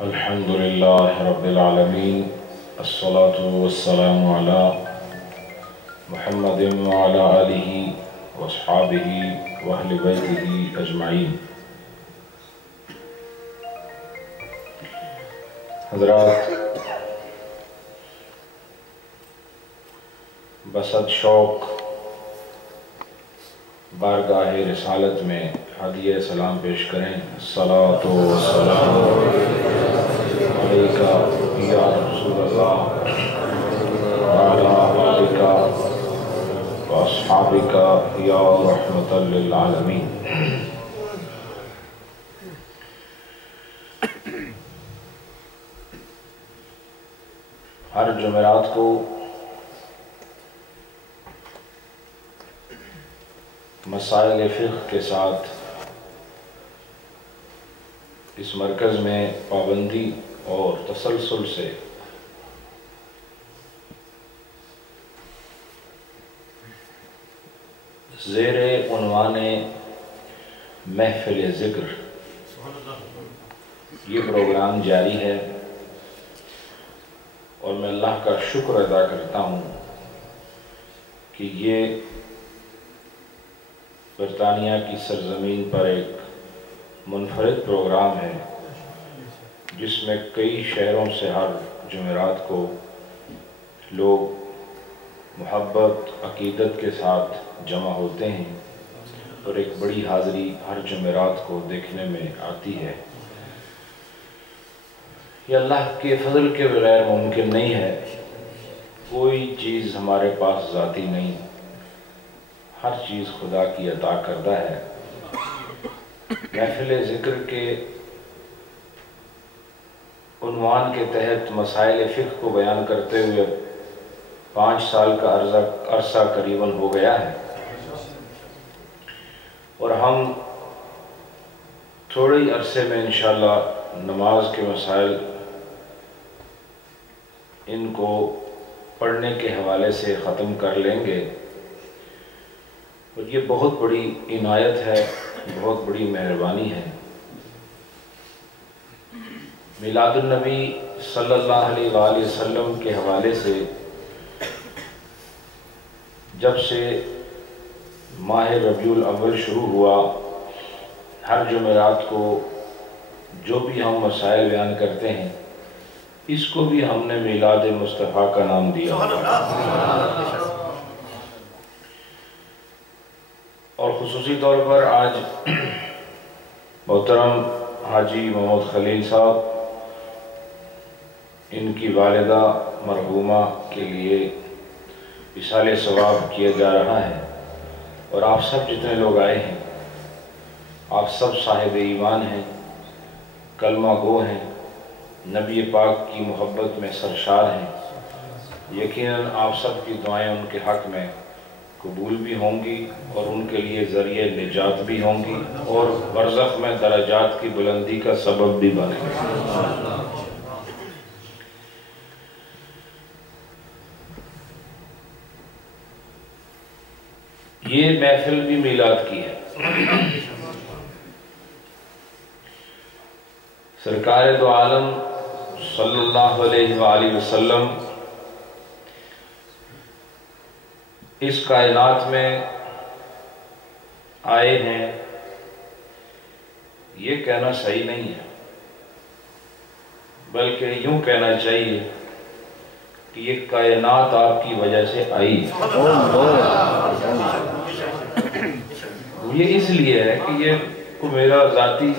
الحمدللہ رب العالمین، الصلاة والسلام علی محمد وعلی آلہ واصحابہ واہل بیتہ اجمعین۔ حضرات، بسد شوق بارگاہ رسالت میں ہدیہ سلام پیش کریں۔ الصلاۃ والسلام علیکہ یا رسول اللہ وعلی آلکہ واصحابکہ یا رحمۃ للعالمین۔ ہر جمعرات کو مسائل فقہ کے ساتھ اس مرکز میں پابندی اور تسلسل سے زیر عنوان محفل ذکر یہ پروگرام جاری ہے، اور میں اللہ کا شکر ادا کرتا ہوں کہ یہ برطانیہ کی سرزمین پر ایک منفرد پروگرام ہے جس میں کئی شہروں سے ہر جمعرات کو لوگ محبت عقیدت کے ساتھ جمع ہوتے ہیں، اور ایک بڑی حاضری ہر جمعرات کو دیکھنے میں آتی ہے۔ یہ اللہ کے فضل کے بغیر ممکن نہیں ہے، کوئی چیز ہمارے پاس ذاتی نہیں، ہر چیز خدا کی عطا کردہ ہے۔ محفل ذکر کے عنوان کے تحت مسائل فقہ کو بیان کرتے ہوئے 5 سال کا عرصہ قریباً ہو گیا ہے، اور ہم تھوڑے ہی عرصے میں انشاءاللہ نماز کے مسائل ان کو پڑھنے کے حوالے سے ختم کر لیں گے، اور یہ بہت بڑی عنایت ہے، بہت بڑی مہربانی ہے۔ میلاد النبی صلی اللہ علیہ وآلہ وسلم کے حوالے سے جب سے ماہ ربیع الاول شروع ہوا، ہر جمعرات کو جو بھی ہم مسائل بیان کرتے ہیں اس کو بھی ہم نے میلاد مصطفیٰ کا نام دیا، اور خصوصی طور پر آج محترم حاجی محمد خلیل صاحب، ان کی والدہ مرحومہ کے لیے اِصال ثواب کیا جا رہا ہے، اور آپ سب جتنے لوگ آئے ہیں آپ سب صاحب ایمان ہیں، کلمہ گو ہیں، نبی پاک کی محبت میں سرشار ہیں۔ یقیناً آپ سب کی دعائیں ان کے حق میں قبول بھی ہوں گی، اور ان کے لیے ذریعہ نجات بھی ہوں گی، اور برزخ میں درجات کی بلندی کا سبب بھی بنیں گے۔ یہ محفل بھی میلاد کی ہے۔ سرکار دو عالم صلی اللہ علیہ وآلہ وسلم اس کائنات میں آئے ہیں، یہ کہنا صحیح نہیں ہے، بلکہ یوں کہنا چاہیے کہ یہ کائنات آپ کی وجہ سے آئی ہے۔ یہ اس لیے ہے کہ یہ میرا ذاتی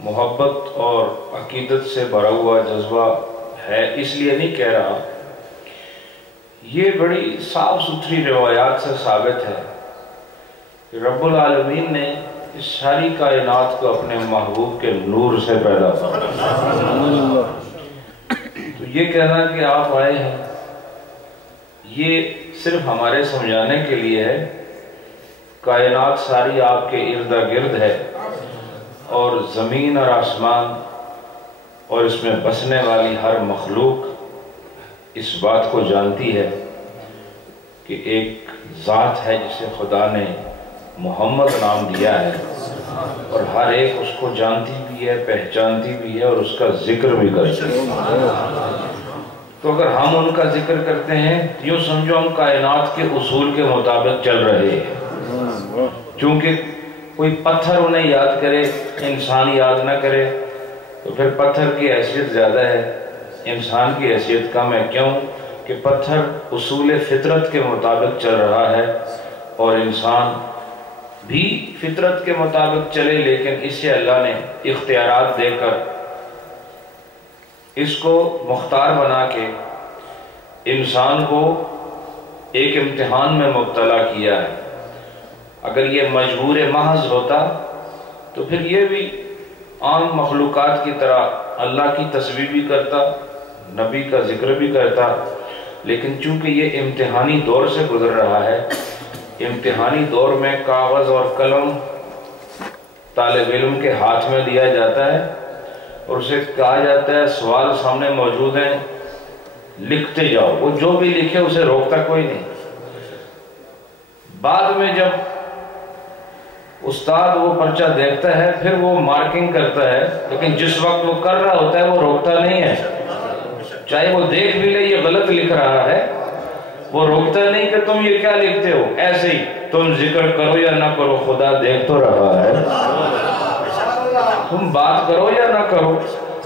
محبت اور عقیدت سے بھرا ہوا جذبہ ہے، اس لیے نہیں کہہ رہا، یہ بڑی صاف ستھری روایات سے ثابت ہے کہ رب العالمین نے اس ساری کائنات کو اپنے محبوب کے نور سے پیدا کیا۔ تو یہ کہنا کہ آپ آئے ہیں یہ صرف ہمارے سمجھانے کے لیے ہے، کائنات ساری آپ کے ارد گرد ہے، اور زمین اور آسمان اور اس میں بسنے والی ہر مخلوق اس بات کو جانتی ہے کہ ایک ذات ہے جسے خدا نے محمد نام دیا ہے، اور ہر ایک اس کو جانتی بھی ہے، پہچانتی بھی ہے اور اس کا ذکر بھی کرتی ہے۔ تو اگر ہم ان کا ذکر کرتے ہیں، یوں سمجھو ہم کائنات کے اصول کے مطابق چل رہے ہیں۔ چونکہ کوئی پتھر انہیں یاد کرے، انسان یاد نہ کرے، تو پھر پتھر کی حیثیت زیادہ ہے، انسان کی حیثیت کم ہے۔ کیوں؟ کہ پتھر اصول فطرت کے مطابق چل رہا ہے اور انسان بھی فطرت کے مطابق چلے، لیکن اسے اللہ نے اختیارات دے کر اس کو مختار بنا کے انسان کو ایک امتحان میں مبتلا کیا ہے۔ اگر یہ مجبور محض ہوتا تو پھر یہ بھی عام مخلوقات کی طرح اللہ کی تسبیح بھی کرتا، نبی کا ذکر بھی کرتا، لیکن چونکہ یہ امتحانی دور سے گزر رہا ہے، امتحانی دور میں کاغذ اور قلم طالب علم کے ہاتھ میں دیا جاتا ہے اور اسے کہا جاتا ہے سوال سامنے موجود ہیں، لکھتے جاؤ۔ وہ جو بھی لکھے اسے روکتا کوئی نہیں۔ بعد میں جب استاد وہ پرچہ دیکھتا ہے پھر وہ مارکنگ کرتا ہے، لیکن جس وقت وہ کر رہا ہوتا ہے وہ روکتا نہیں ہے، چاہے وہ دیکھ بھی لے یہ غلط لکھ رہا ہے، وہ روکتا نہیں کہ تم یہ کیا لکھتے ہو، ایسے ہی تم ذکر کرو یا نہ کرو خدا دیکھ تو رہا ہے، تم بات کرو یا نہ کرو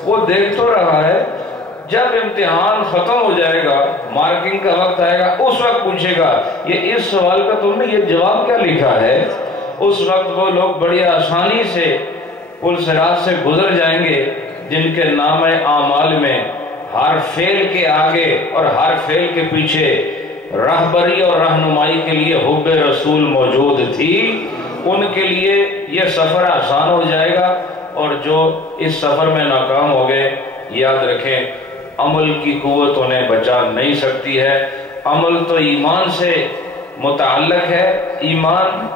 وہ دیکھ تو رہا ہے۔ جب امتحان ختم ہو جائے گا، مارکنگ کا وقت آئے گا، اس وقت پوچھے گا یہ اس سوال کا تم نے یہ جواب کیا لکھا ہے۔ اس وقت وہ لوگ بڑی آسانی سے پل صراط سے گزر جائیں گے جن کے نام اعمال میں ہر فعل کے آگے اور ہر فعل کے پیچھے رہبری اور رہنمائی کے لیے حب رسول موجود تھی۔ ان کے لیے یہ سفر آسان ہو جائے گا، اور جو اس سفر میں ناکام ہو گئے یاد رکھیں عمل کی قوت انہیں بچا نہیں سکتی ہے۔ عمل تو ایمان سے متعلق ہے، ایمان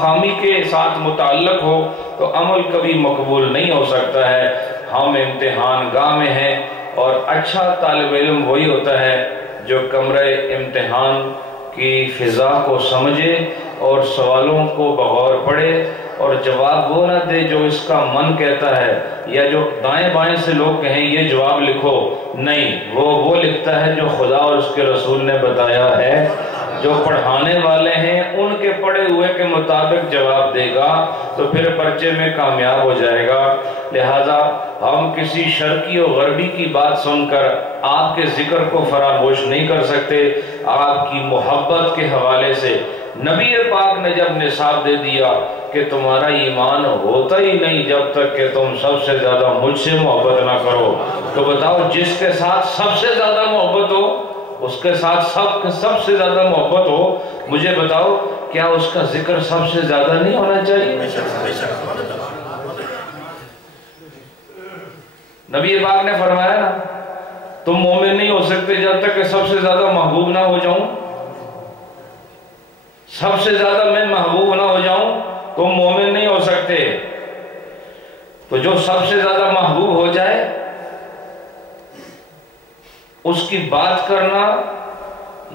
خامی کے ساتھ متعلق ہو تو عمل کبھی مقبول نہیں ہو سکتا ہے۔ ہم امتحان گاہ میں ہیں، اور اچھا طالب علم وہی ہوتا ہے جو کمرہ امتحان کی فضا کو سمجھے اور سوالوں کو بغور پڑھے اور جواب وہ نہ دے جو اس کا من کہتا ہے، یا جو دائیں بائیں سے لوگ کہیں یہ جواب لکھو، نہیں، وہ لکھتا ہے جو خدا اور اس کے رسول نے بتایا ہے۔ جو پڑھانے والے ہیں ان کے پڑھے ہوئے کے مطابق جواب دے گا تو پھر پرچے میں کامیاب ہو جائے گا۔ لہذا ہم کسی شرقی و غربی کی بات سن کر آپ کے ذکر کو فراموش نہیں کر سکتے۔ آپ کی محبت کے حوالے سے نبی پاک نے جب نصاب دے دیا کہ تمہارا ایمان ہوتا ہی نہیں جب تک کہ تم سب سے زیادہ مجھ سے محبت نہ کرو، تو بتاؤ جس کے ساتھ سب سے زیادہ محبت ہو، اس کے ساتھ سب سے زیادہ محبت ہو، مجھے بتاؤ کیا اس کا ذکر سب سے زیادہ نہیں ہونا چاہیے؟ نبی پاک نے فرمایا نا تم مومن نہیں ہو سکتے جب تک کہ سب سے زیادہ محبوب نہ ہو جاؤں، سب سے زیادہ میں محبوب نہ ہو جاؤں تم مومن نہیں ہو سکتے۔ تو جو سب سے زیادہ محبوب ہو جائے اس کی بات کرنا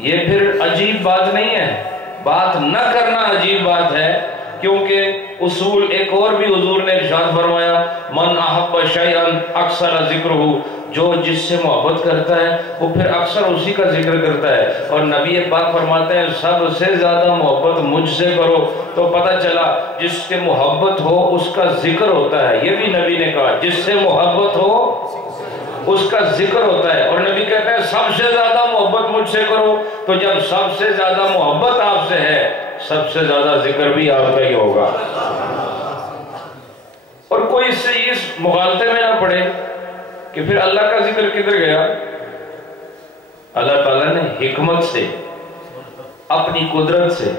یہ پھر عجیب بات نہیں ہے، بات نہ کرنا عجیب بات ہے، کیونکہ اصول ایک اور بھی حضور نے ارشاد فرمایا من احب شیئا اکثر ذکرہ، جو جس سے محبت کرتا ہے وہ پھر اکثر اسی کا ذکر کرتا ہے۔ اور نبی پاک فرماتے ہیں سب سے زیادہ محبت مجھ سے کرو، تو پتہ چلا جس سے محبت ہو اس کا ذکر ہوتا ہے۔ یہ بھی نبی نے کہا جس سے محبت ہو اس کا ذکر ہوتا ہے، اور نبی کہتے ہیں سب سے زیادہ محبت مجھ سے کرو، تو جب سب سے زیادہ محبت آپ سے ہے سب سے زیادہ ذکر بھی آپ کا ہی ہوگا۔ اور کوئی اس سے اس مغالطے میں نہ پڑے کہ پھر اللہ کا ذکر کدھر گیا۔ اللہ تعالیٰ نے حکمت سے اپنی قدرت سے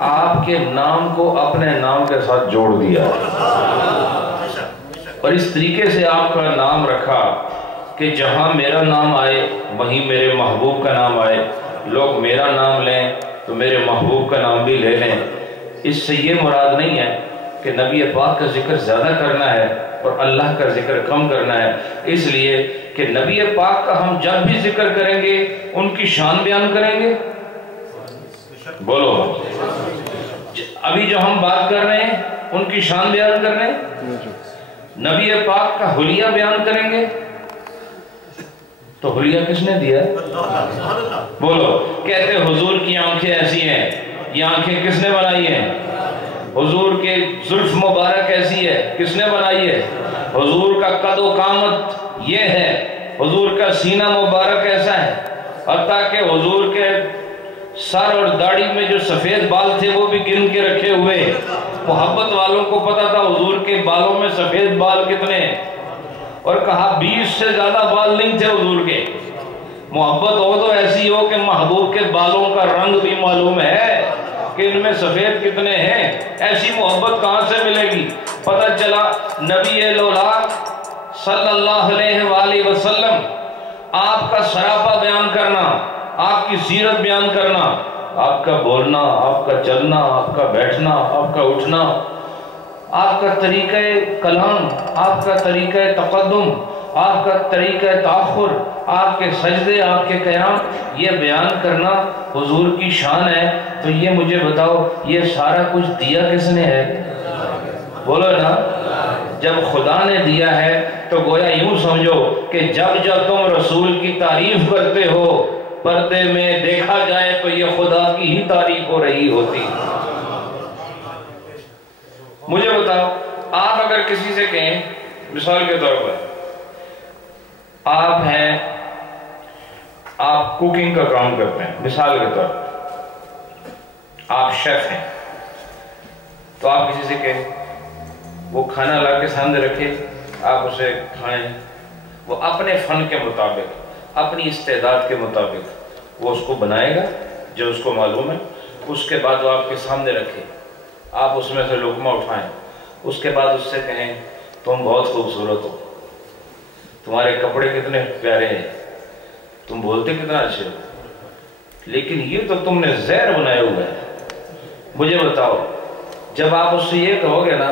آپ کے نام کو اپنے نام کے ساتھ جوڑ دیا، اور اس طریقے سے آپ کا نام رکھا کہ جہاں میرا نام آئے وہیں میرے محبوب کا نام آئے، لوگ میرا نام لیں تو میرے محبوب کا نام بھی لے لیں۔ اس سے یہ مراد نہیں ہے کہ نبی پاک کا ذکر زیادہ کرنا ہے اور اللہ کا ذکر کم کرنا ہے، اس لیے کہ نبی پاک کا ہم جب بھی ذکر کریں گے ان کی شان بیان کریں گے۔ بولو ابھی جو ہم بات کر رہے ہیں ان کی شان بیان کرنے؟ نبی پاک کا حلیہ بیان کریں گے؟ تو حلیہ کس نے دیا؟ بولو. کہتے حضور کی آنکھیں ایسی ہیں. یہ آنکھیں کس نے بنائی ہیں؟ حضور کے زلف مبارک ایسی ہے، کس نے بنائی ہے؟ حضور کا قد و قامت یہ ہے، حضور کا سینہ مبارک ایسا ہے، حتیٰ کہ حضور کے سر اور داڑھی میں جو سفید بال تھے وہ بھی گن کے رکھے ہوئے. محبت والوں کو پتا تھا حضور کے بالوں میں سفید بال کتنے ہیں، اور کہا 20 سے زیادہ بال نہیں تھے حضور کے. محبت ہو تو ایسی ہو کہ محبوب کے بالوں کا رنگ بھی معلوم ہے کہ ان میں سفید کتنے ہیں. ایسی محبت کہاں سے ملے گی؟ پتہ چلا نبی لولاک صلی اللہ علیہ وآلہ وسلم، آپ کا سراپا بیان کرنا، آپ کی سیرت بیان کرنا، آپ کا بولنا، آپ کا چلنا، آپ کا بیٹھنا، آپ کا اٹھنا، آپ کا طریقہ کلام، آپ کا طریقہ تقدم، آپ کا طریقہ تاخر، آپ کے سجدے، آپ کے قیام، یہ بیان کرنا حضور کی شان ہے. تو یہ مجھے بتاؤ یہ سارا کچھ دیا کس نے ہے؟ بولو نا. جب خدا نے دیا ہے تو گویا یوں سمجھو کہ جب جب تم رسول کی تعریف کرتے ہو پردے میں دیکھا جائے تو یہ خدا کی ہی تعریف ہو رہی ہوتی. مجھے بتاؤ، آپ اگر کسی سے کہیں، مثال کے طور پر آپ ہیں، آپ کوکنگ کا کام کرتے ہیں، مثال کے طور پر آپ شیف ہیں، تو آپ کسی سے کہیں وہ کھانا لا کے سامنے رکھے، آپ اسے کھائیں، وہ اپنے فن کے مطابق، اپنی استعداد کے مطابق وہ اس کو بنائے گا جو اس کو معلوم ہے. اس کے بعد وہ آپ کے سامنے رکھے، آپ اس میں سے لقمہ اٹھائیں، اس کے بعد اس سے کہیں تم بہت خوبصورت ہو، تمہارے کپڑے کتنے پیارے ہیں، تم بولتے کتنا اچھے ہو، لیکن یہ تو تم نے زہر بنایا ہوا ہے. مجھے بتاؤ جب آپ اس سے یہ کہو گے نا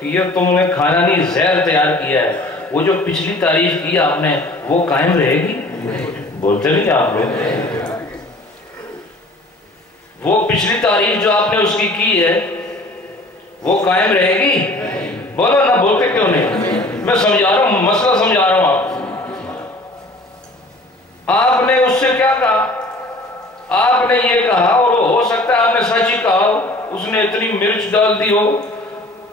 کہ یہ تم نے کھانا نہیں زہر تیار کیا ہے، وہ جو پچھلی تعریف کی آپ نے وہ قائم رہے گی؟ بولتے نہیں آپ لوگ. وہ پچھلی تعریف جو آپ نے اس کی ہے وہ قائم رہے گی؟ بولو نا. بولتے کیوں نہیں؟ میں سمجھا رہا ہوں، مسئلہ سمجھا رہا ہوں. آپ نے اس سے کیا کہا؟ آپ نے یہ کہا، اور ہو سکتا ہے آپ نے سچ ہی کہا، اس نے اتنی مرچ ڈال دی ہو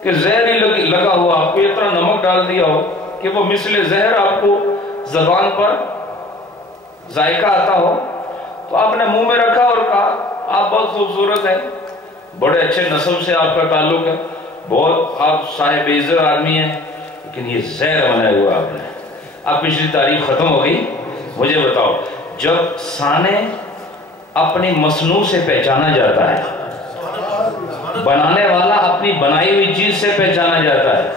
کہ زہر ہی لگا ہوا، آپ کو اتنا نمک ڈال دیا ہو کہ وہ مثل زہر آپ کو زبان پر ذائقہ آتا ہو، تو آپ نے منہ میں رکھا اور کہا آپ بہت خوبصورت ہیں، بڑے اچھے نسل سے آپ کا تعلق ہے، بہت آپ صاحب عزت آدمی ہیں، لیکن یہ زہر بنایا ہوا آپ نے. اب پچھلی تاریخ ختم ہو گئی. مجھے بتاؤ جب سانے اپنی مصنوع سے پہچانا جاتا ہے، بنانے والا اپنی بنائی ہوئی چیز سے پہچانا جاتا ہے.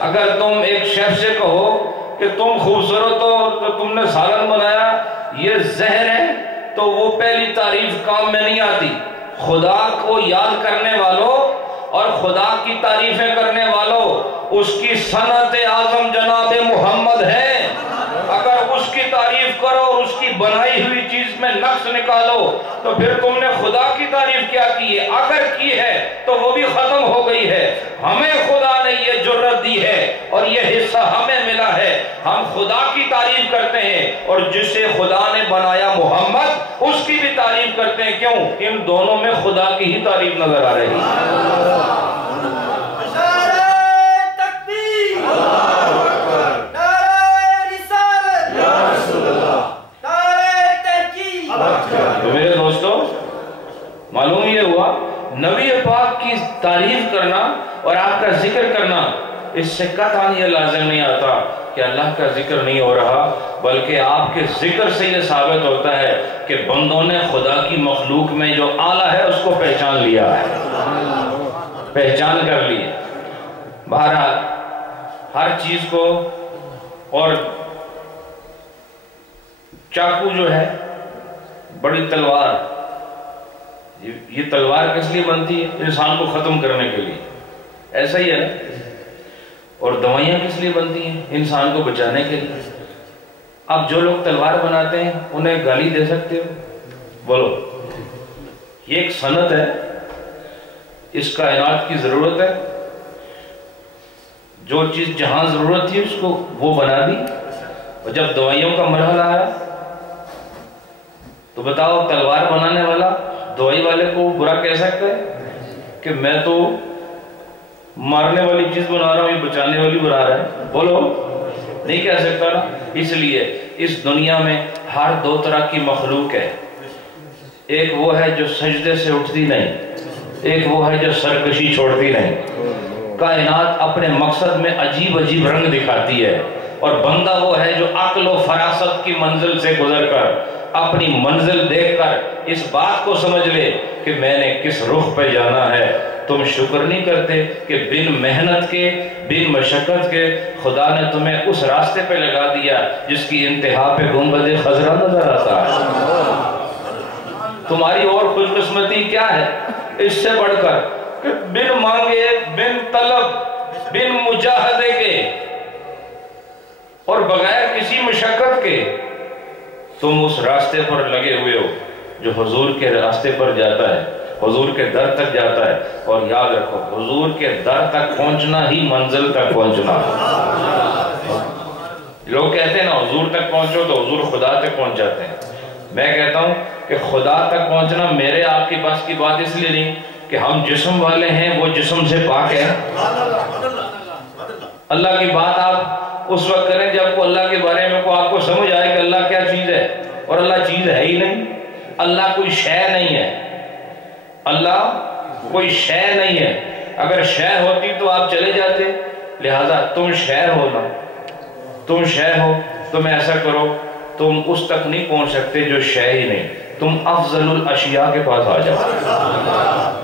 اگر تم ایک شیف سے کہو کہ تم خوبصورت ہو تو تم نے سالن بنایا، یہ زہر ہے، تو وہ پہلی تعریف کام میں نہیں آتی. خدا کو یاد کرنے والوں اور خدا کی تعریفیں کرنے والوں، اس کی صنعت اعظم جناب محمد ہے. اگر اس کی تعریف کرو اور اس کی بنائی ہوئی چیز میں نقص نکالو تو پھر تم نے خدا کی تعریف کیا کی ہے؟ اگر کی ہے تو وہ بھی ختم ہو گئی ہے. ہمیں خدا نے یہ جرت دی ہے اور یہ حصہ ہمیں ملا ہے، ہم خدا کی تعریف کرتے ہیں، اور جسے خدا نے بنایا محمد اس کی بھی تعریف کرتے ہیں. کیوں؟ ان دونوں میں خدا کی ہی تعریف نظر آ رہی ہے. تو میرے دوستو معلوم یہ ہوا نبی پاک کی تعریف کرنا اور آپ کا ذکر کرنا، اس سے قطعاً یہ لازم نہیں آتا کہ اللہ کا ذکر نہیں ہو رہا، بلکہ آپ کے ذکر سے یہ ثابت ہوتا ہے کہ بندوں نے خدا کی مخلوق میں جو اعلیٰ ہے اس کو پہچان لیا ہے، پہچان کر لی. بہرحال ہر چیز کو، اور چاقو جو ہے بڑی تلوار، یہ تلوار کس لیے بنتی ہے؟ انسان کو ختم کرنے کے لیے، ایسا ہی ہے نا. اور دوائیاں کس لیے بنتی ہیں؟ انسان کو بچانے کے لیے. اب جو لوگ تلوار بناتے ہیں انہیں گالی دے سکتے ہو؟ بولو. یہ ایک صنعت ہے، اس کائنات کی ضرورت ہے. جو چیز جہاں ضرورت تھی اس کو وہ بنا دی، اور جب دوائیوں کا مرحلہ آیا تو بتاؤ تلوار بنانے والا دوائی والے کو برا کہہ سکتا ہے کہ میں تو مارنے والی چیز بنا رہا ہوں، یہ بچانے والی بنا رہا ہے؟ بولو، نہیں کہہ سکتا نا۔ اس لیے اس دنیا میں ہر دو طرح کی مخلوق ہے، ایک وہ ہے جو سجدے سے اٹھتی نہیں، ایک وہ ہے جو سرکشی چھوڑتی نہیں۔ کائنات اپنے مقصد میں عجیب عجیب رنگ دکھاتی ہے، اور بندہ وہ ہے جو عقل و فراست کی منزل سے گزر کر اپنی منزل دیکھ کر اس بات کو سمجھ لے کہ میں نے کس رخ پہ جانا ہے۔ تم شکر نہیں کرتے کہ بن محنت کے بن مشقت کے خدا نے تمہیں اس راستے پہ لگا دیا جس کی انتہا پہ گنبد خضرا نظر آتا ہے۔ تمہاری اور خوش قسمتی کیا ہے اس سے بڑھ کر کہ بن مانگے بن طلب بن مجاہدے کے اور بغیر کسی مشقت کے تم اس راستے پر لگے ہوئے ہو جو حضور کے راستے پر جاتا ہے، حضور کے در تک جاتا ہے۔ اور یاد رکھو، حضور کے در تک پہنچنا ہی منزل تک پہنچنا۔ لوگ کہتے ہیں نا حضور تک پہنچو تو حضور خدا تک پہنچ جاتے ہیں۔ میں کہتا ہوں کہ خدا تک پہنچنا میرے آپ کے پاس کی بات اس لیے نہیں کہ ہم جسم والے ہیں، وہ جسم سے پاک ہے۔ اللہ کی بات آپ اس وقت کریں جب کو اللہ کے بارے میں آپ کو سمجھ آئے کہ اللہ کیا چیز ہے، اور اللہ چیز ہے ہی نہیں۔ اللہ کوئی شے نہیں ہے، اللہ کوئی شے نہیں ہے۔ اگر شے ہوتی تو آپ چلے جاتے، لہذا تم شے ہو نا، تم شے ہو، تم ایسا کرو، تم اس تک نہیں پہنچ سکتے جو شے ہی نہیں، تم افضل الاشیاء کے پاس آ جاؤ،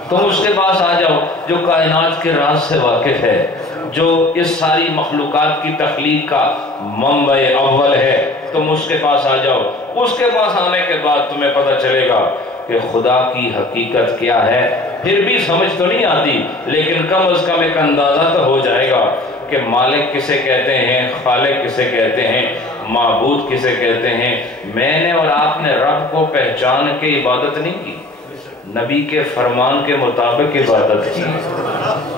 تم اس کے پاس آ جاؤ جو کائنات کے راز سے واقف ہے، جو اس ساری مخلوقات کی تخلیق کا منبع اول ہے۔ تم اس کے پاس آ جاؤ، اس کے پاس آنے کے بعد تمہیں پتہ چلے گا کہ خدا کی حقیقت کیا ہے۔ پھر بھی سمجھ تو نہیں آتی، لیکن کم از کم ایک اندازہ تو ہو جائے گا کہ مالک کسے کہتے ہیں، خالق کسے کہتے ہیں، معبود کسے کہتے ہیں۔ میں نے اور آپ نے رب کو پہچان کے عبادت نہیں کی، نبی کے فرمان کے مطابق عبادت کی۔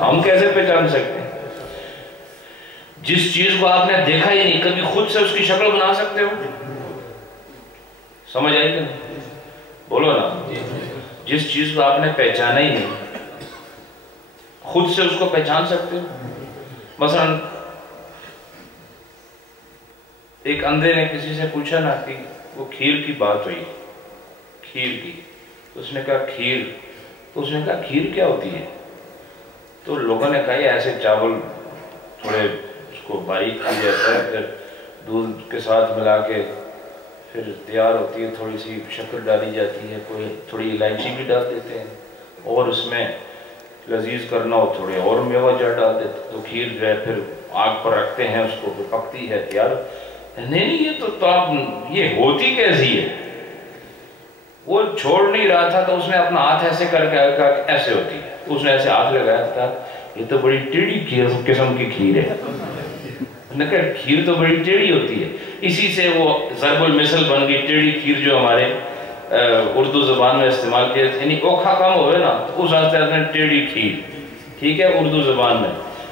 ہم کیسے پہچان سکتے ہیں؟ جس چیز کو آپ نے دیکھا ہی نہیں، کبھی خود سے اس کی شکل بنا سکتے ہو؟ سمجھ آئی کہ بولو نا، جس چیز کو آپ نے پہچانا ہی نہیں، خود سے اس کو پہچان سکتے ہو؟ مثلا ایک اندھے نے کسی سے پوچھا نا کہ وہ کھیر کی بات ہوئی، کھیر کی، اس نے کہا کھیر، تو اس نے کہا کھیر کیا ہوتی ہے؟ تو لوگوں نے کہا یہ ایسے چاول تھوڑے اس کو باریک کیا جاتا ہے، پھر دودھ کے ساتھ ملا کے پھر تیار ہوتی ہے، تھوڑی سی شکر ڈالی جاتی ہے، کوئی تھوڑی الائچی بھی ڈال دیتے ہیں، اور اس میں لذیذ کرنا ہو تھوڑے اور میوہ جڑ ڈال دیتے، تو کھیر جو ہے پھر آگ پر رکھتے ہیں، اس کو پکتی ہے، تیار۔ نہیں یہ تو آپ یہ ہوتی کیسی ہے؟ وہ چھوڑ نہیں رہا تھا تو اس نے اپنا ہاتھ ایسے کر کے کہا کہ ایسے ہوتی ہے، اس نے ایسے ہاتھ لگایا تھا، یہ تو بڑی ٹیڑھی قسم کی کھیر ہے۔ نے کہا کھیر تو بڑی ٹیڑھی ہوتی ہے، اسی سے وہ ضرب المثل بن گئی ٹیڑھی کھیر جو ہمارے اردو زبان میں استعمال کیا، یعنی اوکھا کم ہوئے نا تو اس واسطے نے ٹیڑھی کھیر، ٹھیک ہے اردو زبان میں۔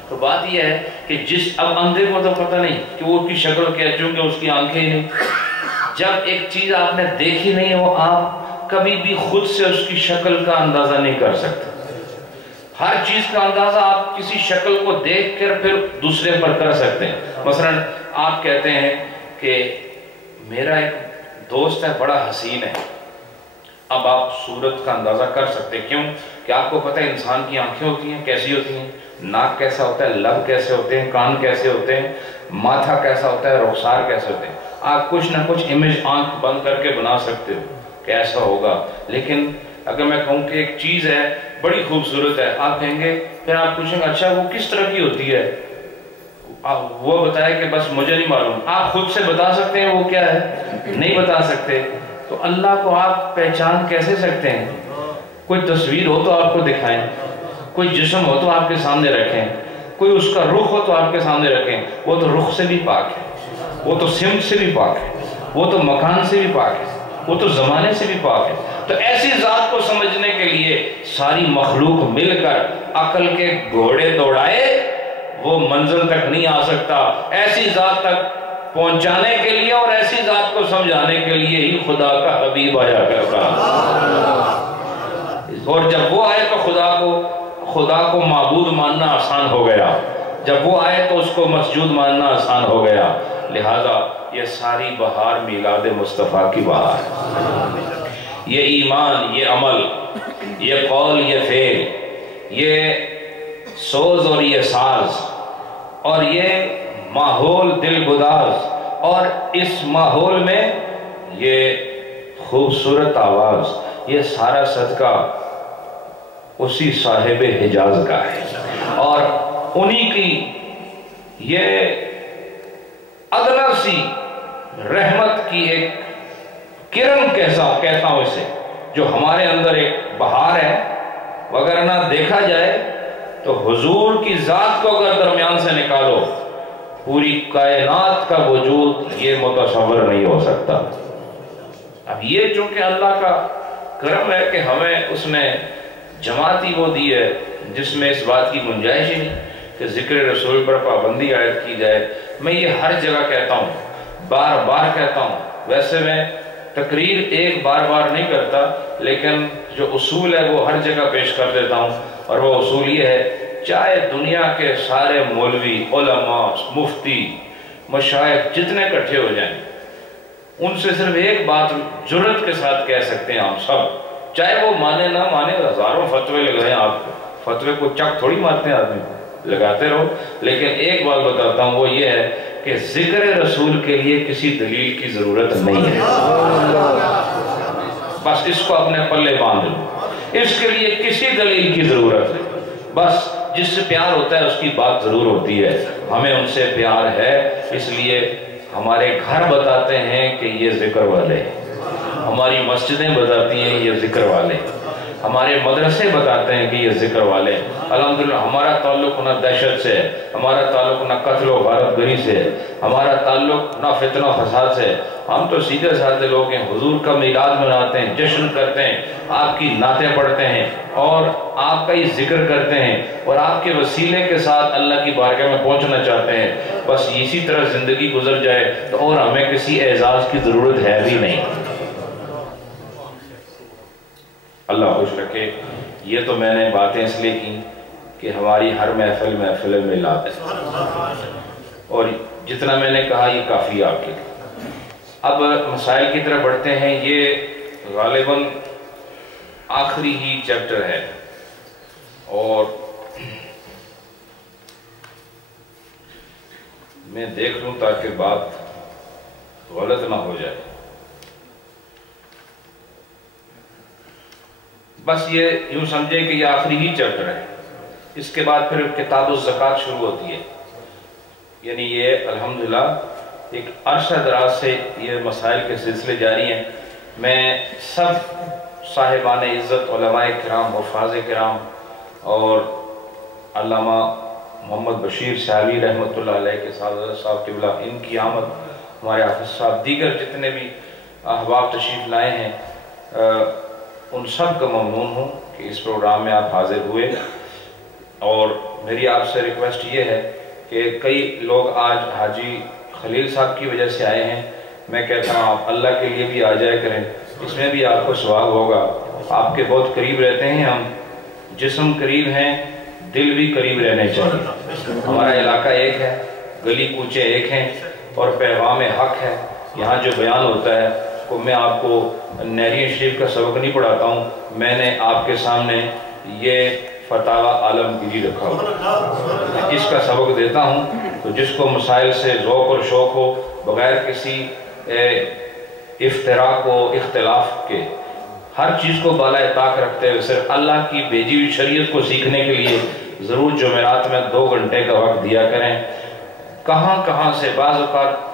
تو بات یہ ہے کہ اب اندھے کو تو پتہ نہیں کہ وہ کی شکل کیا، چونکہ اس کی آنکھیں ہی نہیں۔ جب ایک چیز آپ نے دیکھی نہیں وہ آپ کبھی بھی خود سے اس کی شکل کا اندازہ نہیں کر سکتے۔ ہر چیز کا اندازہ آپ کسی شکل کو دیکھ کر پھر دوسرے پر کر سکتے ہیں۔ مثلا آپ کہتے ہیں کہ میرا ایک دوست ہے بڑا حسین ہے، اب آپ صورت کا اندازہ کر سکتے ہیں، کیوں کہ آپ کو پتہ ہے انسان کی آنکھیں ہوتی ہیں کیسی ہوتی ہیں، ناک کیسا ہوتا ہے، لب کیسے ہوتے ہیں، کان کیسے ہوتے ہیں، ماتھا کیسا ہوتا ہے، رخسار کیسے ہوتے ہیں۔ آپ کچھ نہ کچھ امیج آنکھ بند کر کے بنا سکتے ہو کہ ایسا ہوگا۔ لیکن اگر میں کہوں کہ ایک چیز ہے بڑی خوبصورت ہے، آپ کہیں گے، پھر آپ پوچھیں گے اچھا وہ کس طرح کی ہوتی ہے، وہ بتائے کہ بس مجھے نہیں معلوم۔ آپ خود سے بتا سکتے ہیں وہ کیا ہے؟ نہیں بتا سکتے۔ تو اللہ کو آپ پہچان کیسے سکتے ہیں؟ کوئی تصویر ہو تو آپ کو دکھائیں، کوئی جسم ہو تو آپ کے سامنے رکھیں، کوئی اس کا رخ ہو تو آپ کے سامنے رکھیں۔ وہ تو رخ سے بھی پاک ہے، وہ تو سمت سے بھی پاک ہے، وہ تو مکان سے بھی پاک ہے، وہ تو زمانے سے بھی پاک ہے۔ تو ایسی ذات کو سمجھنے کے لیے ساری مخلوق مل کر عقل کے گھوڑے دوڑائے وہ منزل تک نہیں آ سکتا. ایسی ذات تک پہنچانے کے لیے اور ایسی ذات کو سمجھانے کے لیے ہی خدا کا حبیب آیا کرتا. اور جب وہ آئے تو خدا کو معبود ماننا آسان ہو گیا. جب وہ آئے تو اس کو مسجود ماننا آسان ہو گیا. لہذا یہ ساری بہار میلاد مصطفیٰ کی بہار ہے. یہ ایمان، یہ عمل، یہ قول، یہ فعل، یہ سوز اور یہ ساز، اور یہ ماحول دل گداز، اور اس ماحول میں یہ خوبصورت آواز، یہ سارا صدقہ اسی صاحب حجاز کا ہے. اور انہی کی یہ ادنا سی رحمت کی ایک کرن کہتا ہوں اسے، جو ہمارے اندر ایک بہار ہے. وگرنہ دیکھا جائے تو حضور کی ذات کو اگر درمیان سے نکالو، پوری کائنات کا وجود یہ متصور نہیں ہو سکتا. اب یہ چونکہ اللہ کا کرم ہے کہ ہمیں اس نے جماعت ہی وہ دی ہے جس میں اس بات کی گنجائش ہی نہیں کہ ذکر رسول پر پابندی عائد کی جائے. میں یہ ہر جگہ کہتا ہوں، بار بار کہتا ہوں. ویسے میں تقریر ایک بار نہیں کرتا، لیکن جو اصول ہے وہ ہر جگہ پیش کر دیتا ہوں. اور وہ اصول یہ ہے، چاہے دنیا کے سارے مولوی، علماء، مفتی، مشائخ جتنے اکٹھے ہو جائیں، ان سے صرف ایک بات جرأت کے ساتھ کہہ سکتے ہیں ہم سب، چاہے وہ مانے نہ مانے، ہزاروں فتوے لگائیں آپ کو، فتوے کو چک تھوڑی مارتے ہیں آدمی کو، لگاتے رہو. لیکن ایک بات بتاتا ہوں، وہ یہ ہے کہ ذکر رسول کے لیے کسی دلیل کی ضرورت نہیں ہے. بس اس کو اپنے پلے باندھ لو، اس کے لیے کسی دلیل کی ضرورت نہیں. بس جس سے پیار ہوتا ہے اس کی بات ضرور ہوتی ہے. ہمیں ان سے پیار ہے، اس لیے ہمارے گھر بتاتے ہیں کہ یہ ذکر والے ہیں، ہماری مسجدیں بتاتی ہیں یہ ذکر والے، ہمارے مدرسے بتاتے ہیں کہ یہ ذکر والے. الحمدللہ ہمارا تعلق نہ دہشت سے ہے، ہمارا تعلق نہ قتل و غارت گری سے ہے، ہمارا تعلق نہ فتنہ و فساد سے ہے. ہم تو سیدھے سادھے لوگ ہیں. حضور کا میلاد مناتے ہیں، جشن کرتے ہیں، آپ کی نعتیں پڑھتے ہیں اور آپ کا ہی ذکر کرتے ہیں، اور آپ کے وسیلے کے ساتھ اللہ کی بارگاہ میں پہنچنا چاہتے ہیں. بس اسی طرح زندگی گزر جائے تو اور ہمیں کسی اعزاز کی ضرورت ہے بھی نہیں. اللہ خوش رکھے. یہ تو میں نے باتیں اس لیے کی کہ ہماری ہر محفل میں لاتے ہیں، اور جتنا میں نے کہا یہ کافی آپ کے لیے. اب مسائل کی طرف بڑھتے ہیں. یہ غالباً آخری ہی چیپٹر ہے، اور میں دیکھ لوں تاکہ بات غلط نہ ہو جائے. بس یہ یوں سمجھے کہ یہ آخری ہی چیپٹر ہے. اس کے بعد پھر کتاب الزکوٰۃ شروع ہوتی ہے. یعنی یہ الحمدللہ ایک عرصہ دراز سے یہ مسائل کے سلسلے جاری ہیں. میں سب صاحبان عزت، علماء کرام، حفاظ کرام اور علامہ محمد بشیر سیالوی رحمۃ اللہ علیہ کے ساتھ صاحب قبلہ، ان کی آمد، ہمارے حافظ صاحب، دیگر جتنے بھی احباب تشریف لائے ہیں، ان سب کا ممنون ہوں کہ اس پروگرام میں آپ حاضر ہوئے. اور میری آپ سے ریکویسٹ یہ ہے کہ کئی لوگ آج حاجی خلیل صاحب کی وجہ سے آئے ہیں. میں کہتا ہوں آپ اللہ کے لیے بھی آ جائے کریں، اس میں بھی آپ کو ثواب ہوگا. آپ کے بہت قریب رہتے ہیں ہم، جسم قریب ہیں، دل بھی قریب رہنے چاہیے. ہمارا علاقہ ایک ہے، گلی کوچے ایک ہیں، اور پیغام حق ہے. یہاں جو بیان ہوتا ہے کو میں آپ کو نہری شریف کا سبق نہیں پڑھاتا ہوں، میں نے آپ کے سامنے یہ فتاوی عالمگیری رکھا ہو، اس کا سبق دیتا ہوں. تو جس کو مسائل سے ذوق اور شوق ہو، بغیر کسی افتراق و اختلاف کے، ہر چیز کو بالائے طاق رکھتے ہوئے صرف اللہ کی بھیجی ہوئی شریعت کو سیکھنے کے لیے ضرور جمعرات میں 2 گھنٹے کا وقت دیا کریں. کہاں سے، بعض اوقات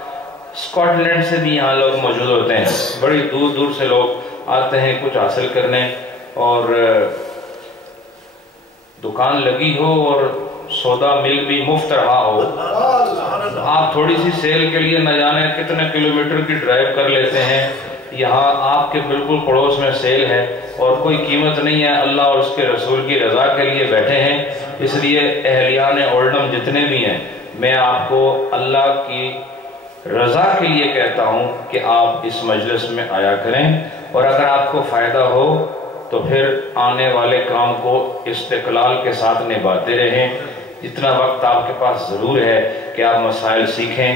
اسکاٹ لینڈ سے بھی یہاں لوگ موجود ہوتے ہیں، بڑی دور دور سے لوگ آتے ہیں کچھ حاصل کرنے. اور دکان لگی ہو اور سودا مل بھی مفت رہا ہو، آپ تھوڑی سی سیل کے لیے نہ جانے کتنے کلومیٹر کی ڈرائیو کر لیتے ہیں یہاں آپ کے بالکل پڑوس میں سیل ہے اور کوئی قیمت نہیں ہے، اللہ اور اس کے رسول کی رضا کے لیے بیٹھے ہیں۔ اس لیے اہلیان اولڈم جتنے بھی ہیں، میں آپ کو اللہ کی رضا کے لیے کہتا ہوں کہ آپ اس مجلس میں آیا کریں، اور اگر آپ کو فائدہ ہو تو پھر آنے والے کام کو استقلال کے ساتھ نبھاتے رہیں۔ اتنا وقت آپ کے پاس ضرور ہے کہ آپ مسائل سیکھیں،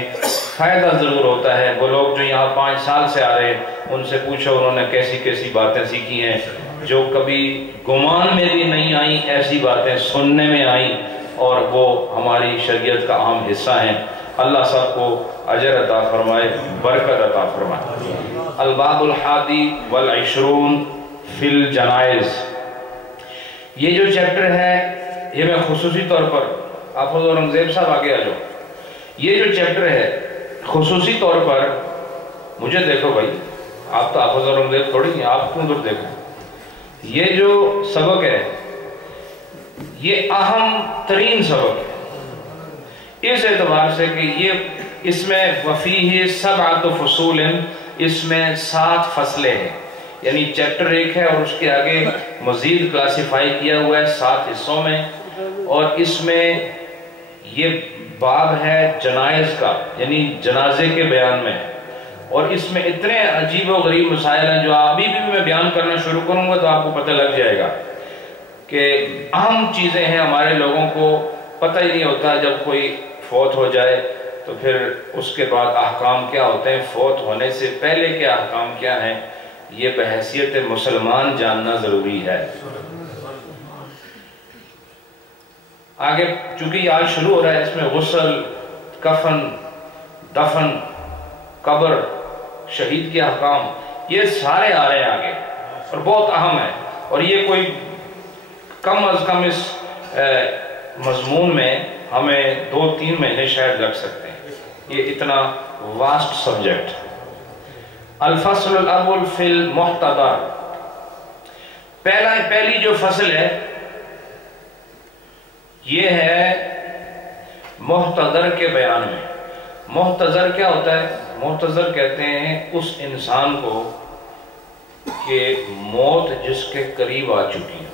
فائدہ ضرور ہوتا ہے۔ وہ لوگ جو یہاں 5 سال سے آ رہے ہیں، ان سے پوچھو انہوں نے کیسی کیسی باتیں سیکھی ہیں، جو کبھی گمان میں بھی نہیں آئیں، ایسی باتیں سننے میں آئیں، اور وہ ہماری شریعت کا اہم حصہ ہیں۔ اللہ سب کو اجر عطا فرمائے، برکت عطا فرمائے۔ الباب الحادی والعشرون فی الجنائز، یہ جو چیپٹر ہے، یہ میں خصوصی طور پر حافظ اورنگزیب صاحب آگے آ جاؤ، یہ جو چیپٹر ہے خصوصی طور پر مجھے دیکھو بھائی، آپ تو حافظ اورنگزیب تھوڑی ہیں، آپ کیوں دور دیکھو، یہ جو سبق ہے یہ اہم ترین سبق ہے اس اعتبار سے کہ یہ اس میں وفیہ سبعۃ فصول، اس میں 7 فصلیں ہیں، یعنی چیپٹر 1 ہے اور اس کے آگے مزید کلاسیفائی کیا ہوا ہے 7 حصوں میں، اور اس میں یہ باب ہے جنائز کا، یعنی جنازے کے بیان میں، اور اس میں اتنے عجیب و غریب مسائل ہیں جو ابھی بھی میں بیان کرنا شروع کروں گا تو آپ کو پتہ لگ جائے گا کہ اہم چیزیں ہیں۔ ہمارے لوگوں کو پتہ ہی نہیں ہوتا جب کوئی فوت ہو جائے تو پھر اس کے بعد احکام کیا ہوتے ہیں، فوت ہونے سے پہلے کے احکام کیا ہیں، یہ بحیثیت مسلمان جاننا ضروری ہے۔ آگے چونکہ یہ آج شروع ہو رہا ہے، اس میں غسل، کفن، دفن، قبر، شہید کے احکام، یہ سارے آ رہے ہیں آگے، اور بہت اہم ہے، اور یہ کوئی کم از کم اس مضمون میں ہمیں 2-3 مہینے شاید لگ سکتے ہیں، یہ اتنا واسٹ سبجیکٹ۔ الفصل الاول فی المحتضر، پہلی جو فصل ہے یہ ہے محتضر کے بیان میں۔ محتضر کیا ہوتا ہے؟ محتضر کہتے ہیں اس انسان کو کہ موت جس کے قریب آ چکی ہے،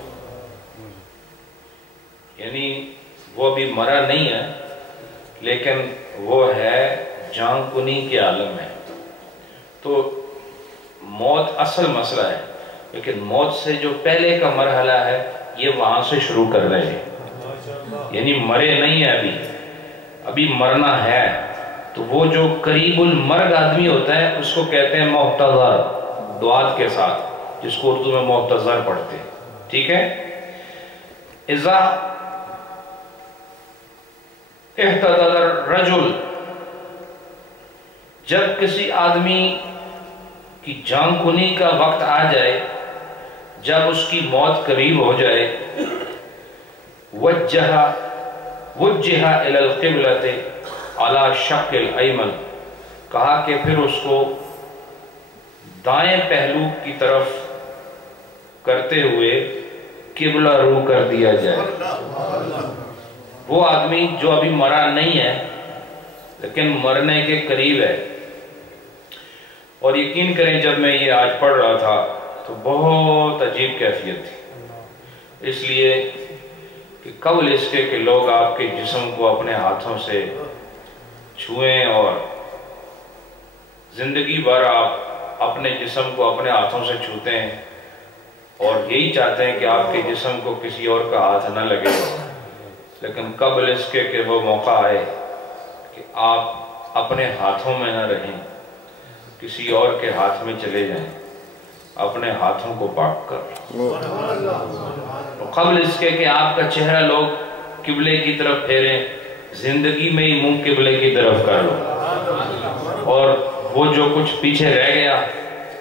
یعنی وہ ابھی مرا نہیں ہے لیکن وہ ہے جان کنی کے عالم میں، تو موت اصل مسئلہ ہے، لیکن موت سے جو پہلے کا مرحلہ ہے یہ وہاں سے شروع کر رہے ہیں، یعنی مرے نہیں ہے ابھی مرنا ہے، تو وہ جو قریب المرگ آدمی ہوتا ہے اس کو کہتے ہیں محتضر، دعات کے ساتھ، جس کو اردو میں محتضر پڑھتے ہیں، ٹھیک ہے۔ اذا احتضر الرجل، جب کسی آدمی کی جان کنی کا وقت آ جائے، جب اس کی موت قریب ہو جائے، وجہ الی القبلۃ علی شق الایمن، کہا کہ پھر اس کو دائیں پہلو کی طرف کرتے ہوئے قبلہ رو کر دیا جائے۔ وہ آدمی جو ابھی مرا نہیں ہے لیکن مرنے کے قریب ہے، اور یقین کریں جب میں یہ آج پڑھ رہا تھا تو بہت عجیب کیفیت تھی، اس لیے کہ قبل اس کے کہ لوگ آپ کے جسم کو اپنے ہاتھوں سے چھوئیں، اور زندگی بھر آپ اپنے جسم کو اپنے ہاتھوں سے چھوتے ہیں اور یہی چاہتے ہیں کہ آپ کے جسم کو کسی اور کا ہاتھ نہ لگے، لیکن قبل اس کے کہ وہ موقع آئے کہ آپ اپنے ہاتھوں میں نہ رہیں، کسی اور کے ہاتھ میں چلے جائیں، اپنے ہاتھوں کو پاک کر، قبل اس کے کہ آپ کا چہرہ لوگ قبلے کی طرف پھیریں، زندگی میں ہی منہ قبلے کی طرف کر لو، اور وہ جو کچھ پیچھے رہ گیا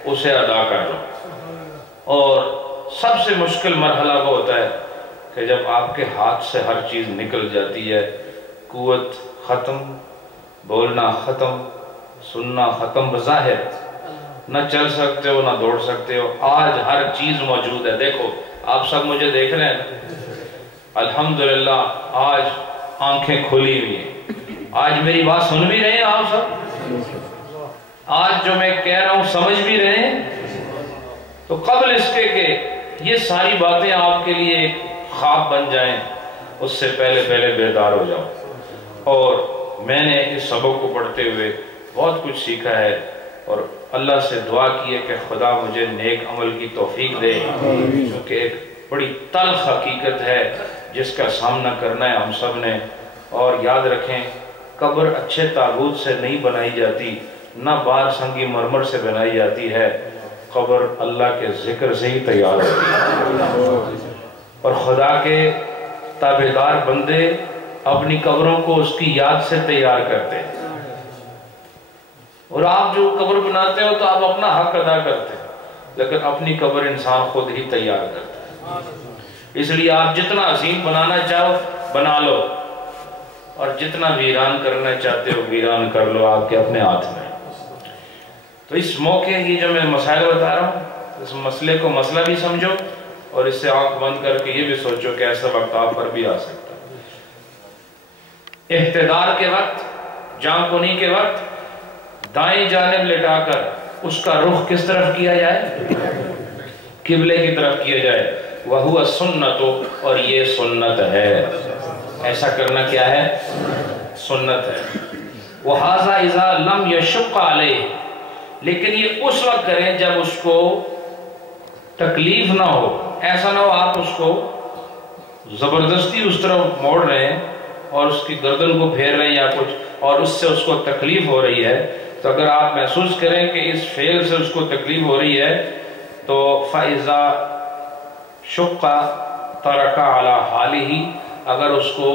اسے ادا کر لو۔ اور سب سے مشکل مرحلہ وہ ہوتا ہے کہ جب آپ کے ہاتھ سے ہر چیز نکل جاتی ہے، قوت ختم، بولنا ختم، سننا ختم، بظاہر نہ چل سکتے ہو نہ دوڑ سکتے ہو، آج ہر چیز موجود ہے۔ دیکھو آپ سب مجھے دیکھ رہے ہیں، الحمدللہ آج آنکھیں کھلی ہوئی ہیں، آج میری بات سن بھی رہے ہیں آپ سب، آج جو میں کہہ رہا ہوں سمجھ بھی رہے ہیں؟ تو قبل اس کے کہ یہ ساری باتیں آپ کے لیے ایک خواب بن جائیں، اس سے پہلے بیدار ہو جاؤ۔ اور میں نے اس سبق کو پڑھتے ہوئے بہت کچھ سیکھا ہے، اور اللہ سے دعا کی ہے کہ خدا مجھے نیک عمل کی توفیق دے، کیونکہ ایک بڑی تلخ حقیقت ہے جس کا سامنا کرنا ہے ہم سب نے۔ اور یاد رکھیں، قبر اچھے تابوت سے نہیں بنائی جاتی، نہ بار سنگی مرمر سے بنائی جاتی ہے، قبر اللہ کے ذکر سے ہی تیار ہوتی ہے۔ اور خدا کے تابعدار بندے اپنی قبروں کو اس کی یاد سے تیار کرتے ہیں، اور آپ جو قبر بناتے ہو تو آپ اپنا حق ادا کرتے ہیں، لیکن اپنی قبر انسان خود ہی تیار کرتا ہے۔ اس لیے آپ جتنا عظیم بنانا چاہو بنا لو، اور جتنا ویران کرنا چاہتے ہو ویران کر لو، آپ کے اپنے ہاتھ میں۔ تو اس موقع یہ جو میں مسائل بتا رہا ہوں، اس مسئلے کو مسئلہ بھی سمجھو، اور اس سے آنکھ بند کر کے یہ بھی سوچو کہ ایسا وقت آپ پر بھی آ سکتا ہے۔ احتضار کے وقت، جان کنی کے وقت، دائیں جانب لٹا کر اس کا رخ کس طرف کیا جائے؟ قبلے کی طرف کیا جائے۔ وَهُوَ السُّنَّةُ، اور یہ سنت ہے، ایسا کرنا کیا ہے؟ سنت ہے۔ وَهَذَا إِذَا لَمْ يَشُقَّ عَلَيْهِ، لیکن یہ اس وقت کریں جب اس کو تکلیف نہ ہو۔ ایسا نہ ہو آپ اس کو زبردستی اس طرف موڑ رہے ہیں اور اس کی گردن کو پھیر رہے ہیں یا کچھ، اور اس سے اس کو تکلیف ہو رہی ہے، تو اگر آپ محسوس کریں کہ اس فعل سے اس کو تکلیف ہو رہی ہے تو فَإِذَا شُقَّ تَرَكَ عَلَى حَالِهِ، اگر اس کو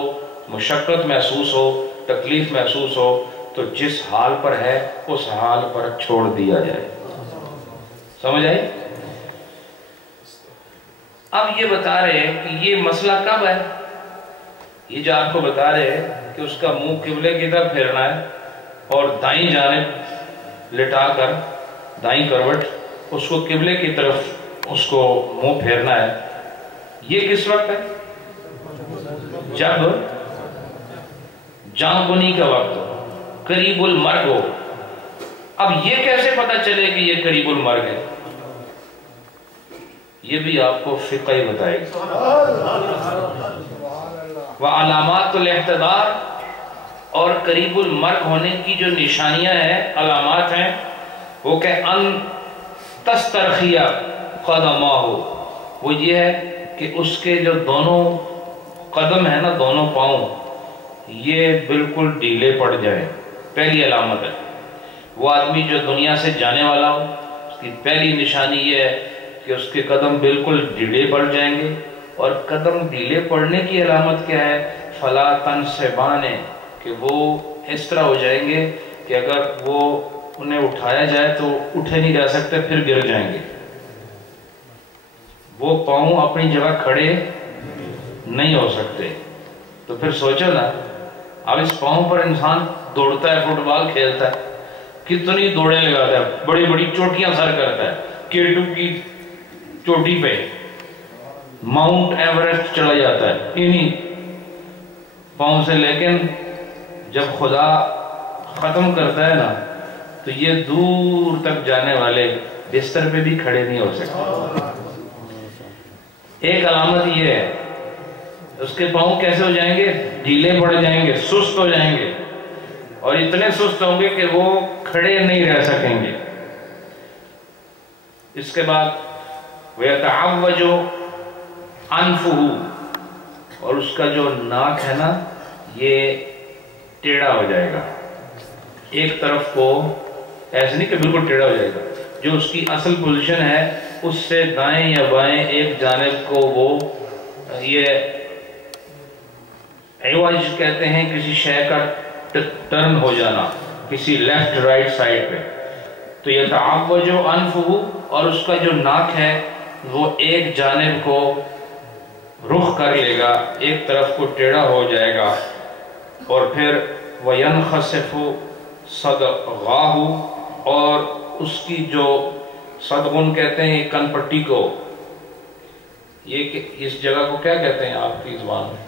مشقت محسوس ہو، تکلیف محسوس ہو، تو جس حال پر ہے اس حال پر چھوڑ دیا جائے۔ سمجھ آئی؟ اب یہ بتا رہے ہیں کہ یہ مسئلہ کب ہے؟ یہ جو آپ کو بتا رہے ہیں کہ اس کا منہ قبلے کی طرف پھیرنا ہے اور دائیں جانب لٹا کر دائیں کروٹ اس کو قبلے کی طرف اس کو منہ پھیرنا ہے، یہ کس وقت ہے؟ جب جان کنی کا وقت ہو، قریب المرگ ہو۔ اب یہ کیسے پتہ چلے کہ یہ قریب المرگ ہے؟ یہ بھی آپ کو فقہ ہی بتائے گا۔ وعلامات الاحتضار، اور قریب المرگ ہونے کی جو نشانیاں ہیں، علامات ہیں، وہ کہ ان تسترخی قدماہ، وہ یہ ہے کہ اس کے جو دونوں قدم ہیں نا، دونوں پاؤں، یہ بالکل ڈھیلے پڑ جائیں، پہلی علامت ہے۔ وہ آدمی جو دنیا سے جانے والا ہو، اس کی پہلی نشانی یہ ہے کہ اس کے قدم بالکل ڈھیلے پڑ جائیں گے۔ اور قدم ڈھیلے پڑنے کی علامت کیا ہے؟ فلا تنصبان، کہ وہ اس طرح ہو جائیں گے کہ اگر وہ انہیں اٹھایا جائے تو اٹھے نہیں جا سکتے، پھر گر جائیں گے۔ وہ پاؤں اپنی جگہ کھڑے نہیں ہو سکتے۔ تو پھر سوچو نا، اب اس پاؤں پر انسان دوڑتا ہے، فٹ بال کھیلتا ہے، کتنی دوڑیں لگاتا ہے، بڑی بڑی چوٹیاں سر کرتا ہے، K2 کی چوٹی پہ ماؤنٹ ایوریسٹ چلا جاتا ہے انہی پاؤں سے۔ لیکن جب خدا ختم کرتا ہے نا تو یہ دور تک جانے والے بستر پہ بھی کھڑے نہیں ہو سکتے۔ ایک علامت یہ ہے، اس کے پاؤں کیسے ہو جائیں گے؟ ڈھیلے پڑ جائیں گے، سست ہو جائیں گے، اور اتنے سست ہوں گے کہ وہ کھڑے نہیں رہ سکیں گے۔ اس کے بعد وَيَتَعَوَّجُ أَنفُهُ، اور اس کا جو ناک ہے نا یہ ٹیڑھا ہو جائے گا، ایک طرف کو، ایسے نہیں کہ بالکل ٹیڑھا ہو جائے گا، جو اس کی اصل پوزیشن ہے اس سے دائیں یا بائیں ایک جانب کو وہ، یہ عوج کہتے ہیں کسی شے کا ٹرن ہو جانا، کسی لیفٹ رائٹ سائڈ پہ۔ تو یتعوج انفہ، اور اس کا جو ناک ہے وہ ایک جانب کو رخ کر لے گا، ایک طرف کو ٹیڑھا ہو جائے گا۔ اور پھر وَيَنْخَسِفُ صَدْغَاهُ، اور اس کی جو صدغن کہتے ہیں کن پٹی کو، یہ اس جگہ کو کیا کہتے ہیں آپ کی زبان میں؟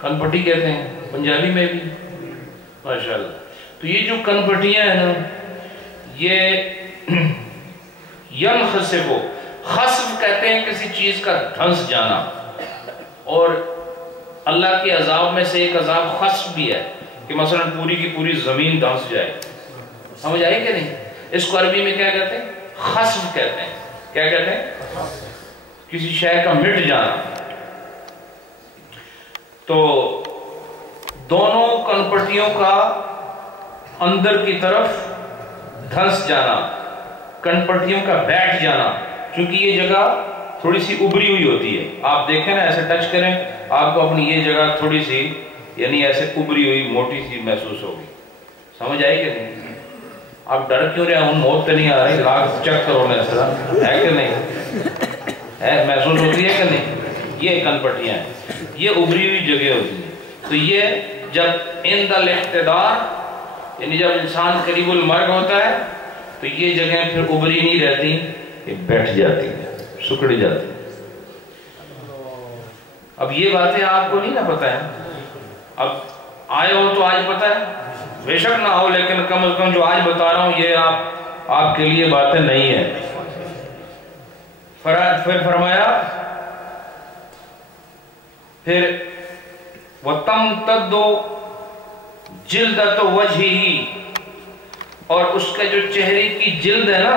کن پٹی کہتے ہیں، پنجابی میں بھی ماشاءاللہ۔ تو یہ جو کنپٹیاں ہیں نا، یہ ینخسف، خسف کہتے ہیں کسی چیز کا دھنس جانا، اور اللہ کے عذاب میں سے ایک عذاب خسف بھی ہے کہ مثلا پوری کی پوری زمین دھنس جائے. سمجھ آئی کہ نہیں؟ اس کو عربی میں کیا کہتے ہیں؟ خسف کہتے ہیں. کیا کہتے ہیں؟ کسی شے کا مٹ جانا. تو دونوں کنپٹیوں کا اندر کی طرف دھنس جانا، کنپٹیوں کا بیٹھ جانا، کیونکہ یہ جگہ تھوڑی سی ابری ہوئی ہوتی ہے. آپ دیکھیں نا، ایسے ٹچ کریں آپ کو اپنی یہ جگہ تھوڑی سی یعنی ایسے ابری ہوئی موٹی سی محسوس ہوگی. سمجھ آئی کہ نہیں؟ آپ ڈر کیوں رہے ہیں؟ موت تو نہیں آ رہی، لاکھ چیک کرو نا، ایسا ہے کہ نہیں؟ ہے محسوس ہوتی ہے کہ نہیں؟ یہ کنپٹیاں ہیں، یہ ابری ہوئی جگہ ہوتی ہیں. تو یہ جب عند الاحتضار یعنی جب انسان قریب المرگ ہوتا ہے تو یہ جگہیں پھر ابری نہیں رہتی، یہ بیٹھ جاتی ہیں، سکڑ جاتی ہیں. اب یہ باتیں آپ کو نہیں نا پتہ ہے. اب آئے ہو تو آج پتہ ہے، بے شک نہ ہو، لیکن کم از کم جو آج بتا رہا ہوں یہ آپ کے لیے باتیں نہیں ہیں. پھر فرمایا، پھر وَتَمْتَدُّ جِلْدَةُ وَجْهِهِ، اور اس کا جو چہرے کی جلد ہے نا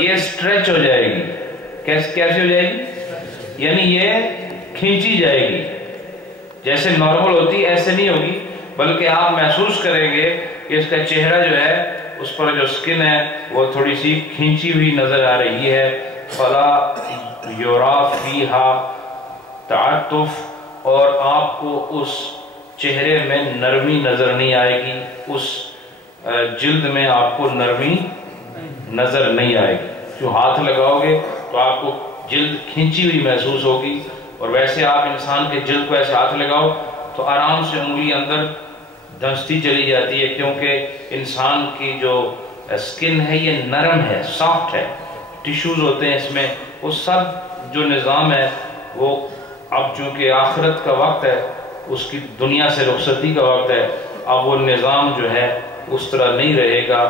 یہ سٹریچ ہو جائے گی. کیسے ہو جائے گی؟ یعنی یہ کھینچی جائے گی. جیسے نارمل ہوتی ایسے نہیں ہوگی، بلکہ آپ محسوس کریں گے کہ اس کا چہرہ جو ہے اس پر جو سکن ہے وہ تھوڑی سی کھینچی ہوئی نظر آ رہی ہے. فَلَا يُرَى فِيهَا تَعَطُّفٌ، اور آپ کو اس چہرے میں نرمی نظر نہیں آئے گی، اس جلد میں آپ کو نرمی نظر نہیں آئے گی. جو ہاتھ لگاؤ گے تو آپ کو جلد کھینچی ہوئی محسوس ہوگی، اور ویسے آپ انسان کے جلد کو ایسے ہاتھ لگاؤ تو آرام سے انگلی اندر دھنستی چلی جاتی ہے، کیونکہ انسان کی جو سکن ہے یہ نرم ہے، سافٹ ہے، ٹیشوز ہوتے ہیں اس میں. وہ سب جو نظام ہے وہ اب چونکہ آخرت کا وقت ہے، اس کی دنیا سے رخصتی کا وقت ہے، اب وہ نظام جو ہے اس طرح نہیں رہے گا.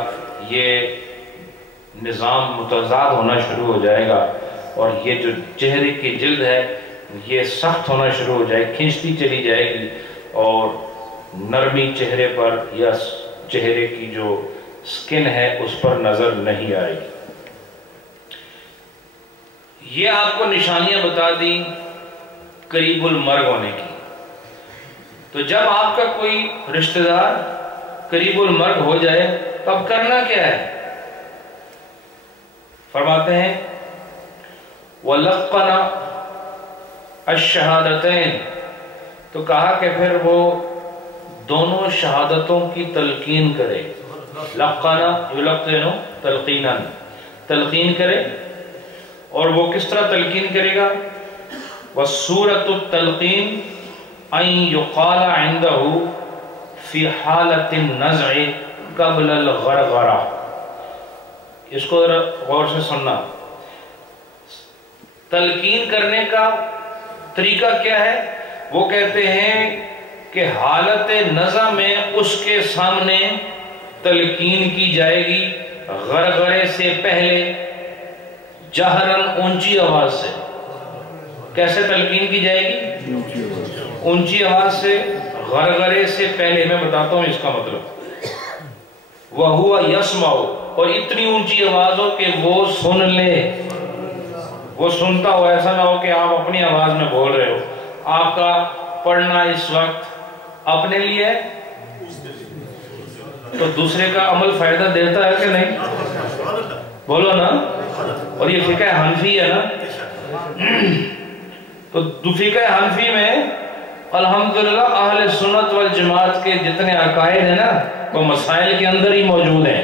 یہ نظام متضاد ہونا شروع ہو جائے گا، اور یہ جو چہرے کی جلد ہے یہ سخت ہونا شروع ہو جائے، کھینچتی چلی جائے گی، اور نرمی چہرے پر یا چہرے کی جو سکن ہے اس پر نظر نہیں آئے گی. یہ آپ کو نشانیاں بتا دی قریب المرگ ہونے کی. تو جب آپ کا کوئی رشتہ دار قریب المرگ ہو جائے تب کرنا کیا ہے؟ فرماتے ہیں وَلَقَّنَ الشَّهَادَتَيْن، تو کہا کہ پھر وہ دونوں شہادتوں کی تلقین کرے. لقنا یلقن تلقینا، تلقین کرے. اور وہ کس طرح تلقین کرے گا؟ وَسُورَةُ التَّلْقِينِ أَن يُقَالَ عِنْدَهُ فِي حَالَةِ النَّزْعِ قَبْلَ الْغَرْغَرَةِ. اس کو ذرا غور سے سننا. تلقین کرنے کا طریقہ کیا ہے؟ وہ کہتے ہیں کہ حالت نزع میں اس کے سامنے تلقین کی جائے گی غرغرے سے پہلے، جہرن اونچی آواز سے. کیسے تلقین کی جائے گی؟ اونچی آواز سے، غرغرے سے پہلے. میں بتاتا ہوں اس کا مطلب. وَهُوَ يَسْمَعُ، اور اتنی اونچی آواز ہو کہ وہ سن لے، وہ سنتا ہو. ایسا نہ ہو کہ آپ اپنی آواز میں بول رہے ہو. آپ کا پڑھنا اس وقت اپنے لیے ہے تو دوسرے کا عمل فائدہ دیتا ہے کہ نہیں؟ بولو نا. اور یہ فقہ حنفی ہے نا. تو فقہ حنفی میں الحمدللہ اہل سنت والجماعت کے جتنے عقائد ہیں نا وہ مسائل کے اندر ہی موجود ہیں.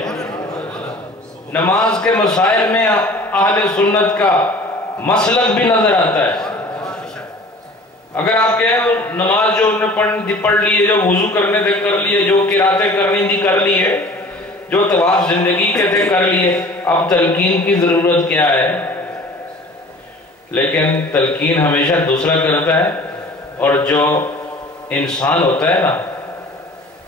نماز کے مسائل میں اہل سنت کا مسلک بھی نظر آتا ہے. اگر آپ کہیں نماز جو انہوں نے پڑھ لی ہے، جو وضو کرنے تھے کر لیے، جو قراتیں کرنی تھی کر لی ہے، جو طواف زندگی کے تھے کر لیے، اب تلقین کی ضرورت کیا ہے؟ لیکن تلقین ہمیشہ دوسرا کرتا ہے. اور جو انسان ہوتا ہے نا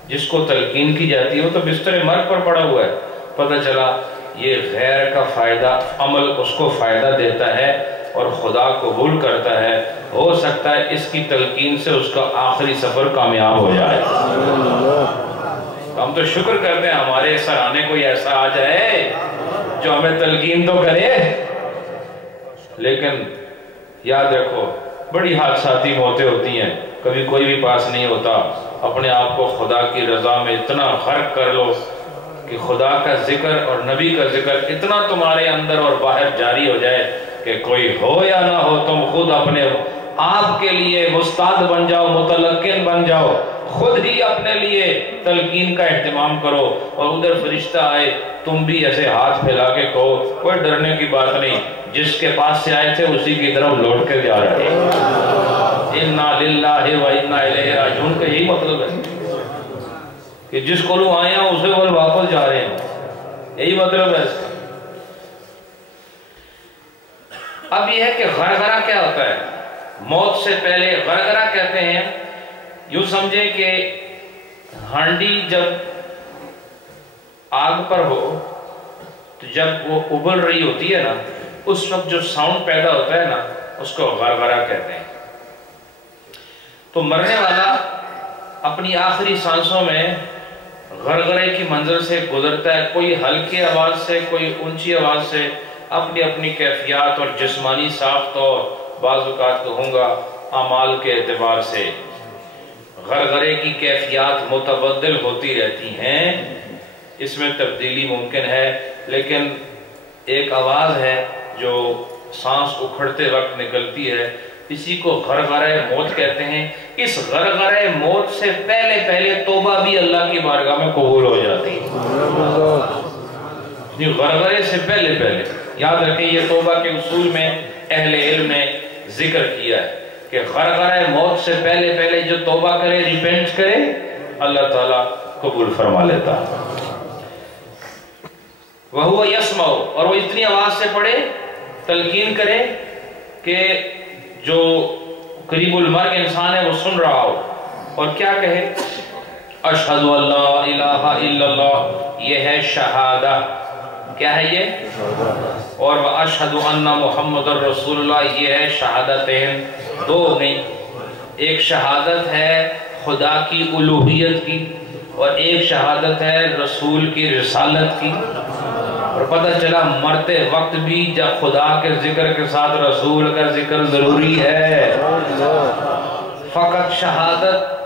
جس کو تلقین کی جاتی ہے وہ تو بستر مرگ پر پڑا ہوا ہے، پتہ چلا یہ غیر کا فائدہ عمل اس کو فائدہ دیتا ہے اور خدا قبول کرتا ہے، ہو سکتا ہے اس کی تلقین سے اس کا آخری سفر کامیاب ہو جائے۔ ہم تو شکر کرتے ہیں ہمارے سرانے کوئی ایسا آ جائے جو ہمیں تلقین تو کرے، لیکن یاد رکھو بڑی حادثاتی موتیں ہوتی ہیں، کبھی کوئی بھی پاس نہیں ہوتا۔ اپنے آپ کو خدا کی رضا میں اتنا غرق کر لو کہ خدا کا ذکر اور نبی کا ذکر اتنا تمہارے اندر اور باہر جاری ہو جائے کہ کوئی ہو یا نہ ہو تم خود اپنے آپ کے لیے مستعد بن جاؤ، متلقن بن جاؤ، خود ہی اپنے لیے تلقین کا اہتمام کرو، اور ادھر فرشتہ آئے تم بھی ایسے ہاتھ پھیلا کے کہو کوئی ڈرنے کی بات نہیں، جس کے پاس سے آئے تھے اسی کی طرف لوٹ کر جا رہے ہیں۔ اِنَّا لِلَّهِ وَإِنَّا إِلَيْهِ رَاجِعُونَ کا یہی مطلب ہے کہ جس کو لوگ آئے ہیں اسے وہ واپس جا رہے ہیں، یہی مطلب ہے اس کا۔ اب یہ ہے کہ غرغرہ کیا ہوتا ہے؟ موت سے پہلے غرغرہ کہتے ہیں، یوں سمجھے کہ ہانڈی جب آگ پر ہو تو جب وہ ابل رہی ہوتی ہے نا، اس وقت جو ساؤنڈ پیدا ہوتا ہے نا اس کو غرغرہ کہتے ہیں۔ تو مرنے والا اپنی آخری سانسوں میں غرغرے کی منظر سے گزرتا ہے، کوئی ہلکی آواز سے، کوئی اونچی آواز سے، اپنی اپنی کیفیات اور جسمانی ساخت اور بعض اوقات کہوں گا اعمال کے اعتبار سے غرغرے کی کیفیات متبدل ہوتی رہتی ہیں، اس میں تبدیلی ممکن ہے، لیکن ایک آواز ہے جو سانس اکھڑتے وقت نکلتی ہے، اسی کو غرغرہ موت کہتے ہیں۔ اس غرغرہ موت سے پہلے پہلے توبہ بھی اللہ کی بارگاہ میں قبول ہو جاتی ہے، غرغرے سے پہلے پہلے۔ یاد رکھیں یہ توبہ کے اصول میں اہل علم نے ذکر کیا ہے کہ غرغرہ موت سے پہلے پہلے جو توبہ کرے، ریپینٹ کرے، اللہ تعالیٰ قبول فرما لیتا۔ وَهُوَ يَسْمَعُ، اور وہ اتنی آواز سے پڑھے، تلقین کرے کہ جو قریب المرگ انسان ہے وہ سن رہا ہو، اور کیا کہے؟ اشہد ان لا الہ الا اللہ، یہ ہے شہادہ۔ کیا ہے یہ؟ اور واشہد ان محمد الرسول اللہ، یہ ہے شہادتین، دو نہیں، ایک شہادت ہے خدا کی الوہیت کی اور ایک شہادت ہے رسول کی رسالت کی۔ اور پتہ چلا مرتے وقت بھی جب خدا کے ذکر کے ساتھ رسول کا ذکر ضروری ہے۔ فقط شہادت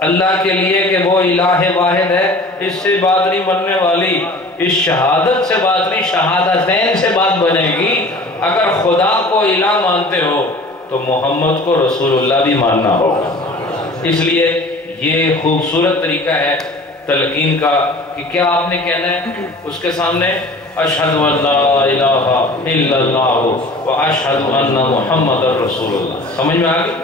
اللہ کے لیے کہ وہ الہ واحد ہے، اس سے بات نہیں بننے والی، اس شہادت سے بات نہیں، شہادتین سے بات بنے گی۔ اگر خدا کو الہ مانتے ہو تو محمد کو رسول اللہ بھی ماننا ہوگا۔ اس لیے یہ خوبصورت طریقہ ہے تلقین کا کہ کیا آپ نے کہنا ہے اس کے سامنے؟ اشہد ان لا الہ الا اللہ و اشہد ان محمد رسول اللہ۔ سمجھ میں آگئی؟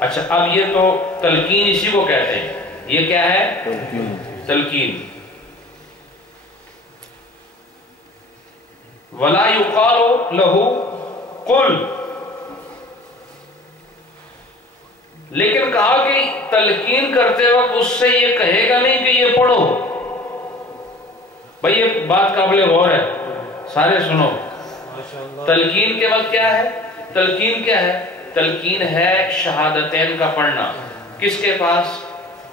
اچھا، اب یہ تو تلقین اسی کو کہتے ہیں، یہ کیا ہے؟ تلقین۔ وَلَا يُقَالُ لَهُ قُلْ، لیکن کہا کہ تلقین کرتے وقت اس سے یہ کہے گا نہیں کہ یہ پڑھو۔ بھئی یہ بات قابل غور ہے، سارے سنو۔ تلقین کے وقت کیا ہے؟ تلقین کیا ہے؟ تلقین ہے شہادتین کا پڑھنا۔ کس کے پاس؟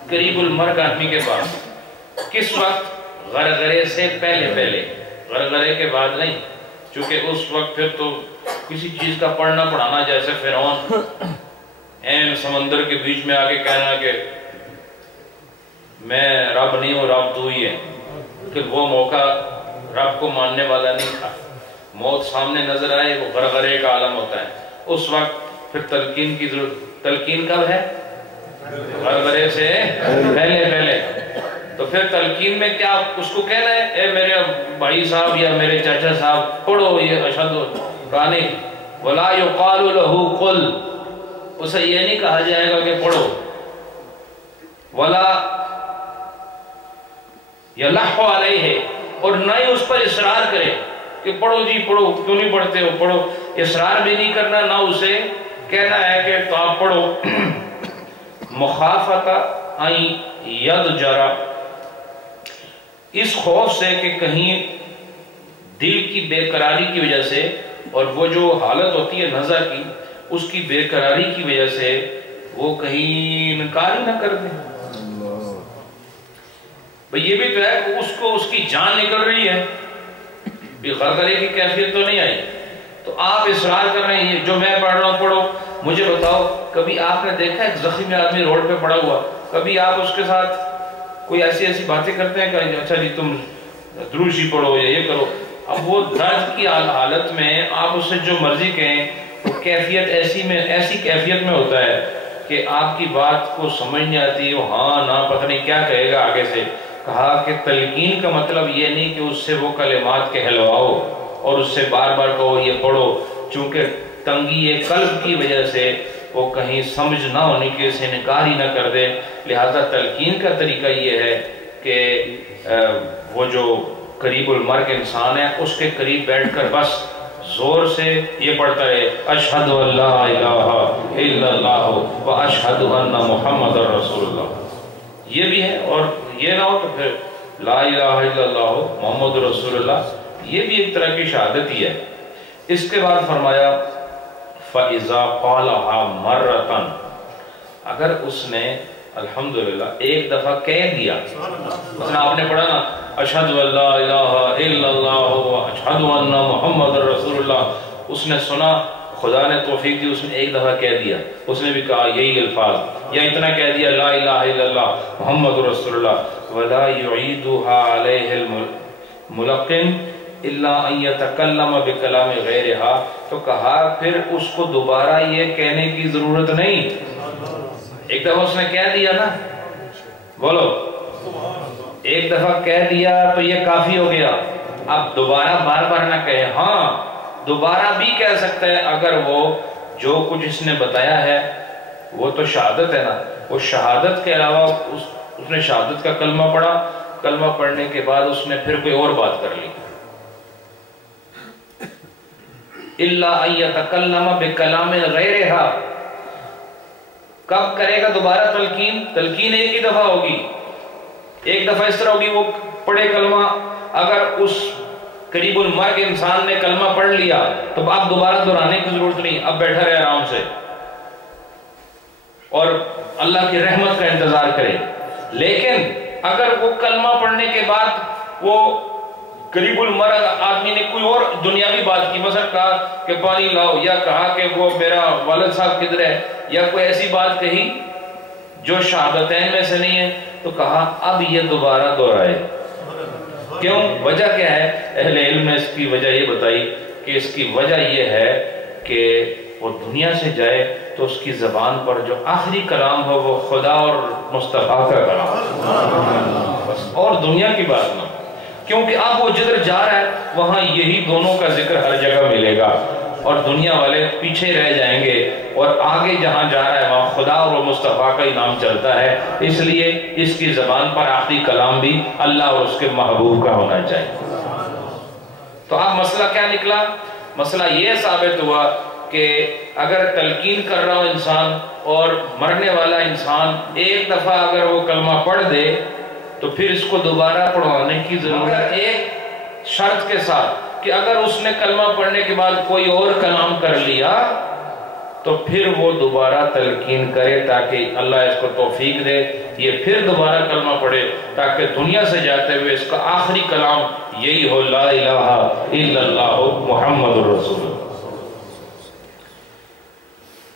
قریب المرگ آدمی کے پاس۔ کس وقت؟ غرغرے سے پہلے پہلے، غرغرے کے بعد نہیں، چونکہ اس وقت پھر تو کسی چیز کا پڑھنا پڑھانا، جیسے فرعون این سمندر کے بیچ میں آگے کہنا کہ میں رب نہیں ہوں، رب تو ہی ہے، کہ وہ موقع رب کو ماننے والا نہیں تھا۔ موت سامنے نظر آئے، وہ غرغرے کا عالم ہوتا ہے، اس وقت پھر تلقین کی ضرورت۔ تلقین کب ہے؟ غرغرے سے پہلے پہلے۔ تو پھر تلقین میں کیا اس کو کہنا ہے؟ اے میرے بھائی صاحب یا میرے چاچا صاحب پڑھو یہ اشہد کہانی۔ وَلَا يُقَالُ لَهُ قُلْ، اسے یہ نہیں کہا جائے گا کہ پڑھو۔ وَلَا يَلَحُّ عَلَيْهِ، اور نہ ہی اس پر اصرار کرے کہ پڑھو جی پڑھو، کیوں نہیں پڑھتے ہو، پڑھو۔ اصرار بھی نہیں کرنا، نہ اسے کہنا ہے کہ تو آپ پڑھو۔ مخافتا یضجر، اس خوف سے کہ کہیں دل کی بے قراری کی وجہ سے، اور وہ جو حالت ہوتی ہے نظر کی، اس کی بے قراری کی وجہ سے وہ کہیں انکار ہی نہ کر دیں. بھئی یہ بھی تو ہے کہ اس کو اس کی جان نکل رہی ہے، غرغرے کی کیفیت تو نہیں آئی، تو آپ اصرار کر رہے ہیں جو میں پڑھ رہا ہوں پڑھو. مجھے بتاؤ، کبھی آپ نے دیکھا ایک زخمی آدمی روڈ پہ پڑا ہوا، کبھی آپ اس کے ساتھ کوئی ایسی باتیں کرتے ہیں کہ اچھا جی تم درود شریف پڑھو یا یہ کرو؟ اب وہ درد کی حالت میں آپ اس سے جو مرضی کہیں، وہ کیفیت ایسی کیفیت میں ہوتا ہے کہ آپ کی بات کو سمجھ نہیں آتی، وہ ہاں نہ پتہ نہیں کیا کہے گا آگے سے. کہا کہ تلقین کا مطلب یہ نہیں کہ اس سے وہ کلمات کہلواؤ اور اس سے بار بار کہو یہ پڑھو، چونکہ تنگی قلب کی وجہ سے وہ کہیں سمجھ نہ ہونے کی اسے انکار ہی نہ کر دے. لہذا تلقین کا طریقہ یہ ہے کہ وہ جو قریب المرگ انسان ہے اس کے قریب بیٹھ کر بس زور سے یہ پڑھتا رہے اشہد ان لا الہ الا اللہ و اشہد ان محمد رسول اللہ. یہ بھی ہے، اور یہ نہ ہو تو پھر لا الہ الا اللہ محمد رسول اللہ، یہ بھی ایک طرح کی شہادت ہی ہے. اس کے بعد فرمایا فَإِذَا قَالَهَا مَرَّةً، اگر اس نے الحمدللہ ایک دفعہ کہہ دیا، مثلا آپ نے پڑھا نا اشہد ان لا الہ الا اللہ و اشہد ان محمد رسول اللہ، اس نے سنا، خدا نے توفیق دی، اس نے ایک دفعہ کہہ دیا، اس نے بھی کہا یہی الفاظ، یا اتنا کہہ دیا لا الہ الا اللہ محمد رسول اللہ، وَلَا يُعِيدُهَا عَلَيْهِ الْمُلَقِّنُ الا ان يتکلم بکلام غیرہا، تو کہا پھر اس کو دوبارہ یہ کہنے کی ضرورت نہیں. ایک دفعہ اس نے کہہ دیا نا، بولو ایک دفعہ کہہ دیا تو یہ کافی ہو گیا، اب دوبارہ بار بار نہ کہے. ہاں دوبارہ بھی کہہ سکتا ہے اگر وہ جو کچھ اس نے بتایا ہے وہ تو شہادت ہے نا، وہ شہادت کے علاوہ اس نے شہادت کا کلمہ پڑھا، کلمہ پڑھنے کے بعد اس نے پھر کوئی اور بات کر لی. الا ان یتکلم بکلام غیرہا، کب کرے گا دوبارہ تلقین؟ تلقین ایک ہی دفعہ ہوگی، ایک دفعہ اس طرح ہوگی وہ پڑھے کلمہ، اگر اس قریب المرگ انسان نے کلمہ پڑھ لیا تو اب دوبارہ دہرانے کی ضرورت نہیں، اب بیٹھا رہے آرام سے اور اللہ کی رحمت کا انتظار کرے. لیکن اگر وہ کلمہ پڑھنے کے بعد وہ قریب المرگ آدمی نے کوئی اور دنیاوی بات کی، مثلا کہا کہ پانی لاؤ، یا کہا کہ وہ میرا والد صاحب کدھر ہے، یا کوئی ایسی بات کہی جو شہادتین میں سے نہیں ہے، تو کہا اب یہ دوبارہ دہرائے. کیوں؟ وجہ کیا ہے؟ اہل علم نے اس کی وجہ یہ بتائی کہ اس کی وجہ یہ ہے کہ وہ دنیا سے جائے تو اس کی زبان پر جو آخری کلام ہو وہ خدا اور مصطفیٰ کا کلام، بس اور دنیا کی بات نہ، کیونکہ اب وہ جدھر جا رہا ہے وہاں یہی دونوں کا ذکر ہر جگہ ملے گا، اور دنیا والے پیچھے رہ جائیں گے، اور آگے جہاں جا رہا ہے وہاں خدا اور مصطفیٰ کا ہی نام چلتا ہے. اس لیے اس کی زبان پر آخری کلام بھی اللہ اور اس کے محبوب کا ہونا چاہیے. تو اب مسئلہ کیا نکلا؟ مسئلہ یہ ثابت ہوا کہ اگر تلقین کر رہا ہو انسان اور مرنے والا انسان ایک دفعہ اگر وہ کلمہ پڑھ دے تو پھر اس کو دوبارہ پڑھوانے کی ضرورت، ایک شرط کے ساتھ کہ اگر اس نے کلمہ پڑھنے کے بعد کوئی اور کلام کر لیا تو پھر وہ دوبارہ تلقین کرے تاکہ اللہ اس کو توفیق دے، یہ پھر دوبارہ کلمہ پڑھے تاکہ دنیا سے جاتے ہوئے اس کا آخری کلام یہی ہو لا الہ الا اللہ محمد الرسول.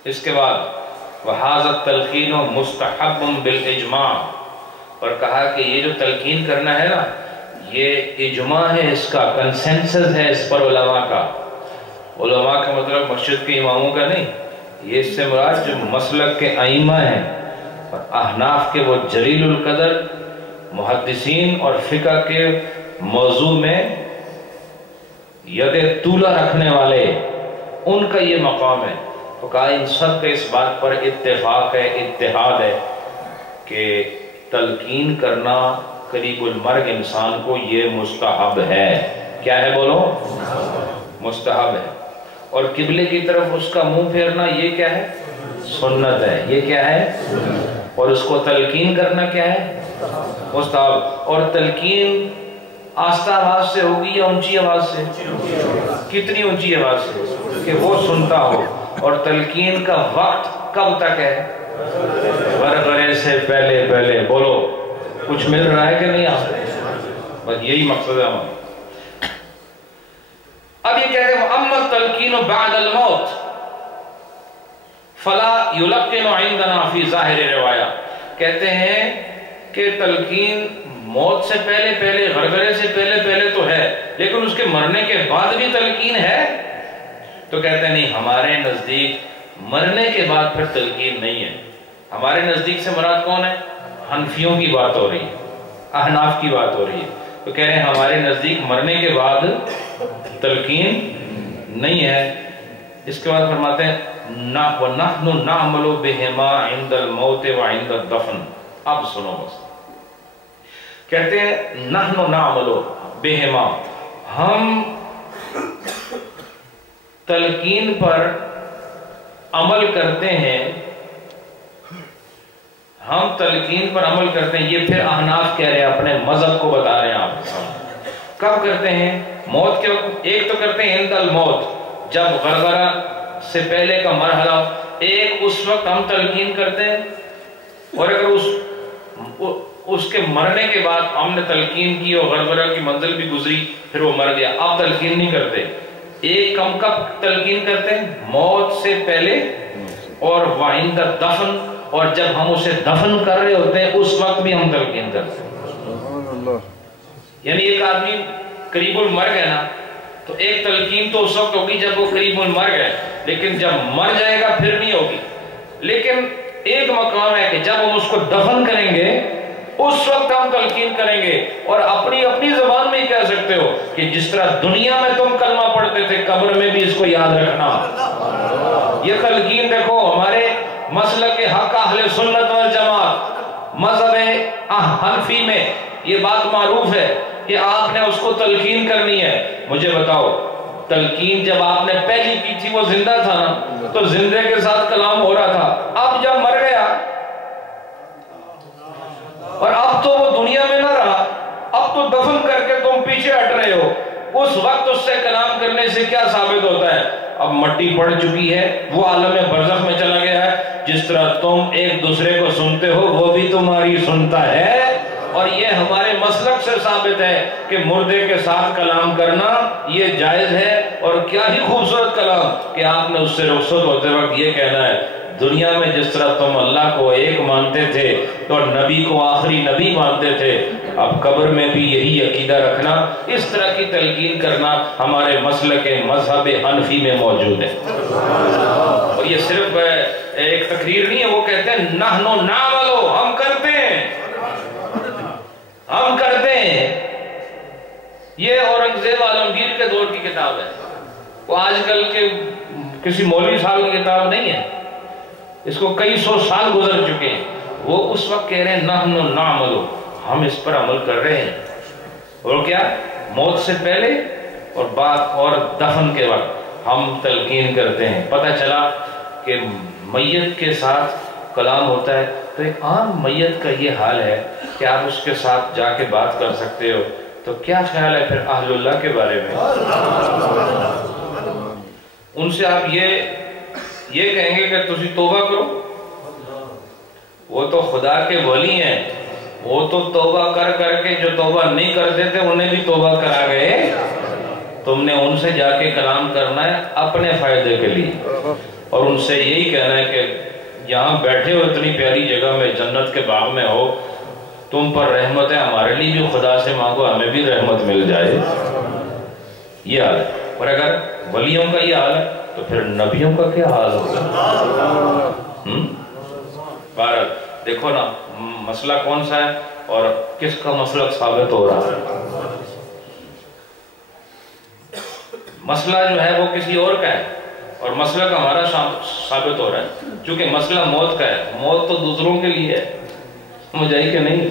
اس کے بعد وَهَذَا التَّلْقِينُ مُسْتَحَبٌ بِالْإِجْمَاعِ، اور کہا کہ یہ جو تلقین کرنا ہے نا یہ اجماع ہے، اس کا کنسنسس ہے اس پر علماء کا. علماء کا مطلب مسجد کے اماموں کا نہیں، یہ اس سے مراد جو مسلک کے ائمہ ہیں اور احناف کے وہ جلیل القدر محدثین اور فقہ کے موضوع میں ید طولہ رکھنے والے، ان کا یہ مقام ہے. تو کہا ان سب کا اس بات پر اتفاق ہے، اتحاد ہے کہ تلقین کرنا قریب المرگ انسان کو یہ مستحب ہے. کیا ہے بولو؟ مستحب ہے. اور قبلے کی طرف اس کا منہ پھیرنا یہ کیا ہے؟ سنت ہے. یہ کیا ہے؟ اور اس کو تلقین کرنا کیا ہے؟ مستحب۔ اور تلقین آہستہ آواز سے ہوگی یا اونچی آواز سے؟ کتنی اونچی آواز سے کہ وہ سنتا ہو۔ اور تلقین کا وقت کب تک ہے؟ غرغرے سے پہلے پہلے۔ بولو کچھ مل رہا ہے کہ نہیں آپ؟ بس یہی مقصد ہے ہمارا۔ اب یہ کہتے ہیں اما التلقین بعد الموت فلا یلقن عندنا فی ظاہر روایہ، کہتے ہیں کہ تلقین موت سے پہلے پہلے، غرغرے سے پہلے پہلے تو ہے، لیکن اس کے مرنے کے بعد بھی تلقین ہے؟ تو کہتے ہیں نہیں، ہمارے نزدیک مرنے کے بعد پھر تلقین نہیں ہے۔ ہمارے نزدیک سے مراد کون ہے؟ حنفیوں کی بات ہو رہی ہے، احناف کی بات ہو رہی ہے۔ تو کہہ رہے ہیں ہمارے نزدیک مرنے کے بعد تلقین نہیں ہے۔ اس کے بعد فرماتے ہیں وَنَحْنُ نَعْمَلُ بِهِمَا عِنْدَ الْمَوْتِ وَعِنْدَ الدَّفْنِ۔ اب سنو بس، کہتے ہیں نَحْنُ نَعْمَلُ بِهِمَا، ہم تلقین پر عمل کرتے ہیں، ہم تلقین پر عمل کرتے ہیں۔ یہ پھر احناف کہہ رہے ہیں، اپنے مذہب کو بتا رہے ہیں آپ۔ کب کرتے ہیں؟ موت کے وقت۔ ایک تو کرتے ہیں عند الموت، جب غرغرہ سے پہلے کا مرحلہ، ایک اس وقت ہم تلقین کرتے ہیں، اور اگر اس کے مرنے کے بعد ہم نے تلقین کی اور غرغرہ کی منزل بھی گزری، پھر وہ مر گیا، آپ تلقین نہیں کرتے۔ ایک ہم کب تلقین کرتے ہیں؟ موت سے پہلے، اور وعند الدفن، اور جب ہم اسے دفن کر رہے ہوتے ہیں اس وقت بھی ہم تلقین کرتے ہیں۔ یعنی ایک آدمی قریب المر گیا نا، تو ایک تلقین تو اس وقت ہوگی جب وہ قریب المر گئے، لیکن جب مر جائے گا پھر نہیں ہوگی۔ لیکن ایک مقام ہے کہ جب ہم اس کو دفن کریں گے اس وقت ہم تلقین کریں گے، اور اپنی زبان میں ہی کہہ سکتے ہو کہ جس طرح دنیا میں تم کلمہ پڑھتے تھے، قبر میں بھی اس کو یاد رکھنا۔ یہ تلقین دیکھو ہمارے مسلک حق اہل سنت والجماعت مذہب حنفی میں یہ بات معروف ہے کہ آپ نے اس کو تلقین کرنی ہے۔ مجھے بتاؤ، تلقین جب آپ نے پہلی کی تھی وہ زندہ تھا نا، تو زندے کے ساتھ کلام ہو رہا تھا۔ اب جب مر گیا اور اب تو وہ دنیا میں نہ رہا، اب تو دفن کر کے تم پیچھے ہٹ رہے ہو، اس وقت اس سے کلام کرنے سے کیا ثابت ہوتا ہے؟ اب مٹی پڑ چکی ہے، وہ عالم برزخ میں چلا گیا ہے۔ جس طرح تم ایک دوسرے کو سنتے ہو وہ بھی تمہاری سنتا ہے، اور یہ ہمارے مسلک سے ثابت ہے کہ مردے کے ساتھ کلام کرنا یہ جائز ہے۔ اور کیا ہی خوبصورت کلام کہ آپ نے اس سے رخصت ہوتے وقت یہ کہنا ہے، دنیا میں جس طرح تم اللہ کو ایک مانتے تھے اور نبی کو آخری نبی مانتے تھے، اب قبر میں بھی یہی عقیدہ رکھنا۔ اس طرح کی تلقین کرنا ہمارے مسلک مذہب حنفی میں موجود ہے۔ اور یہ صرف ایک تقریر نہیں ہے، وہ کہتے ہیں نحنو نعملو، ہم کرتے ہیں، ہم کرتے ہیں۔ یہ اورنگزیب عالمگیر کے دور کی کتاب ہے، وہ آج کل کے کسی مولوی صاحب کی کتاب نہیں ہے، اس کو کئی سو سال گزر چکے ہیں۔ وہ اس وقت کہہ رہے ہیں نحنو نعملو، ہم اس پر عمل کر رہے ہیں۔ اور کیا؟ موت سے پہلے اور بعد اور دفن کے وقت ہم تلقین کرتے ہیں۔ پتہ چلا کہ میت کے ساتھ کلام ہوتا ہے، تو ایک عام میت کا یہ حال ہے کہ آپ اس کے ساتھ جا کے بات کر سکتے ہو، تو کیا خیال ہے پھر اہل اللہ کے بارے میں؟ ان سے آپ یہ کہیں گے کہ تسی توبہ کرو؟ وہ تو خدا کے ولی ہیں، وہ تو توبہ کر کر کے جو توبہ نہیں کرتے تھے انہیں بھی توبہ کرا گئے۔ تم نے ان سے جا کے کلام کرنا ہے اپنے فائدے کے لیے، اور ان سے یہی کہنا ہے کہ یہاں بیٹھے ہو اتنی پیاری جگہ میں، جنت کے باغ میں ہو، تم پر رحمت ہے، ہمارے لیے بھی خدا سے مانگو ہمیں بھی رحمت مل جائے۔ یہ حال ہے۔ اور اگر ولیوں کا یہ حال ہے تو پھر نبیوں کا کیا حال ہوگا؟ بہرحال دیکھو نا مسئلہ کون سا ہے اور کس کا مسلک ثابت ہو رہا ہے۔ مسئلہ جو ہے وہ کسی اور کا ہے اور مسئلہ کا ہمارا ثابت ہو رہا ہے، چونکہ مسئلہ موت کا ہے، موت تو دوسروں کے لیے ہے، مجھے کہ نہیں،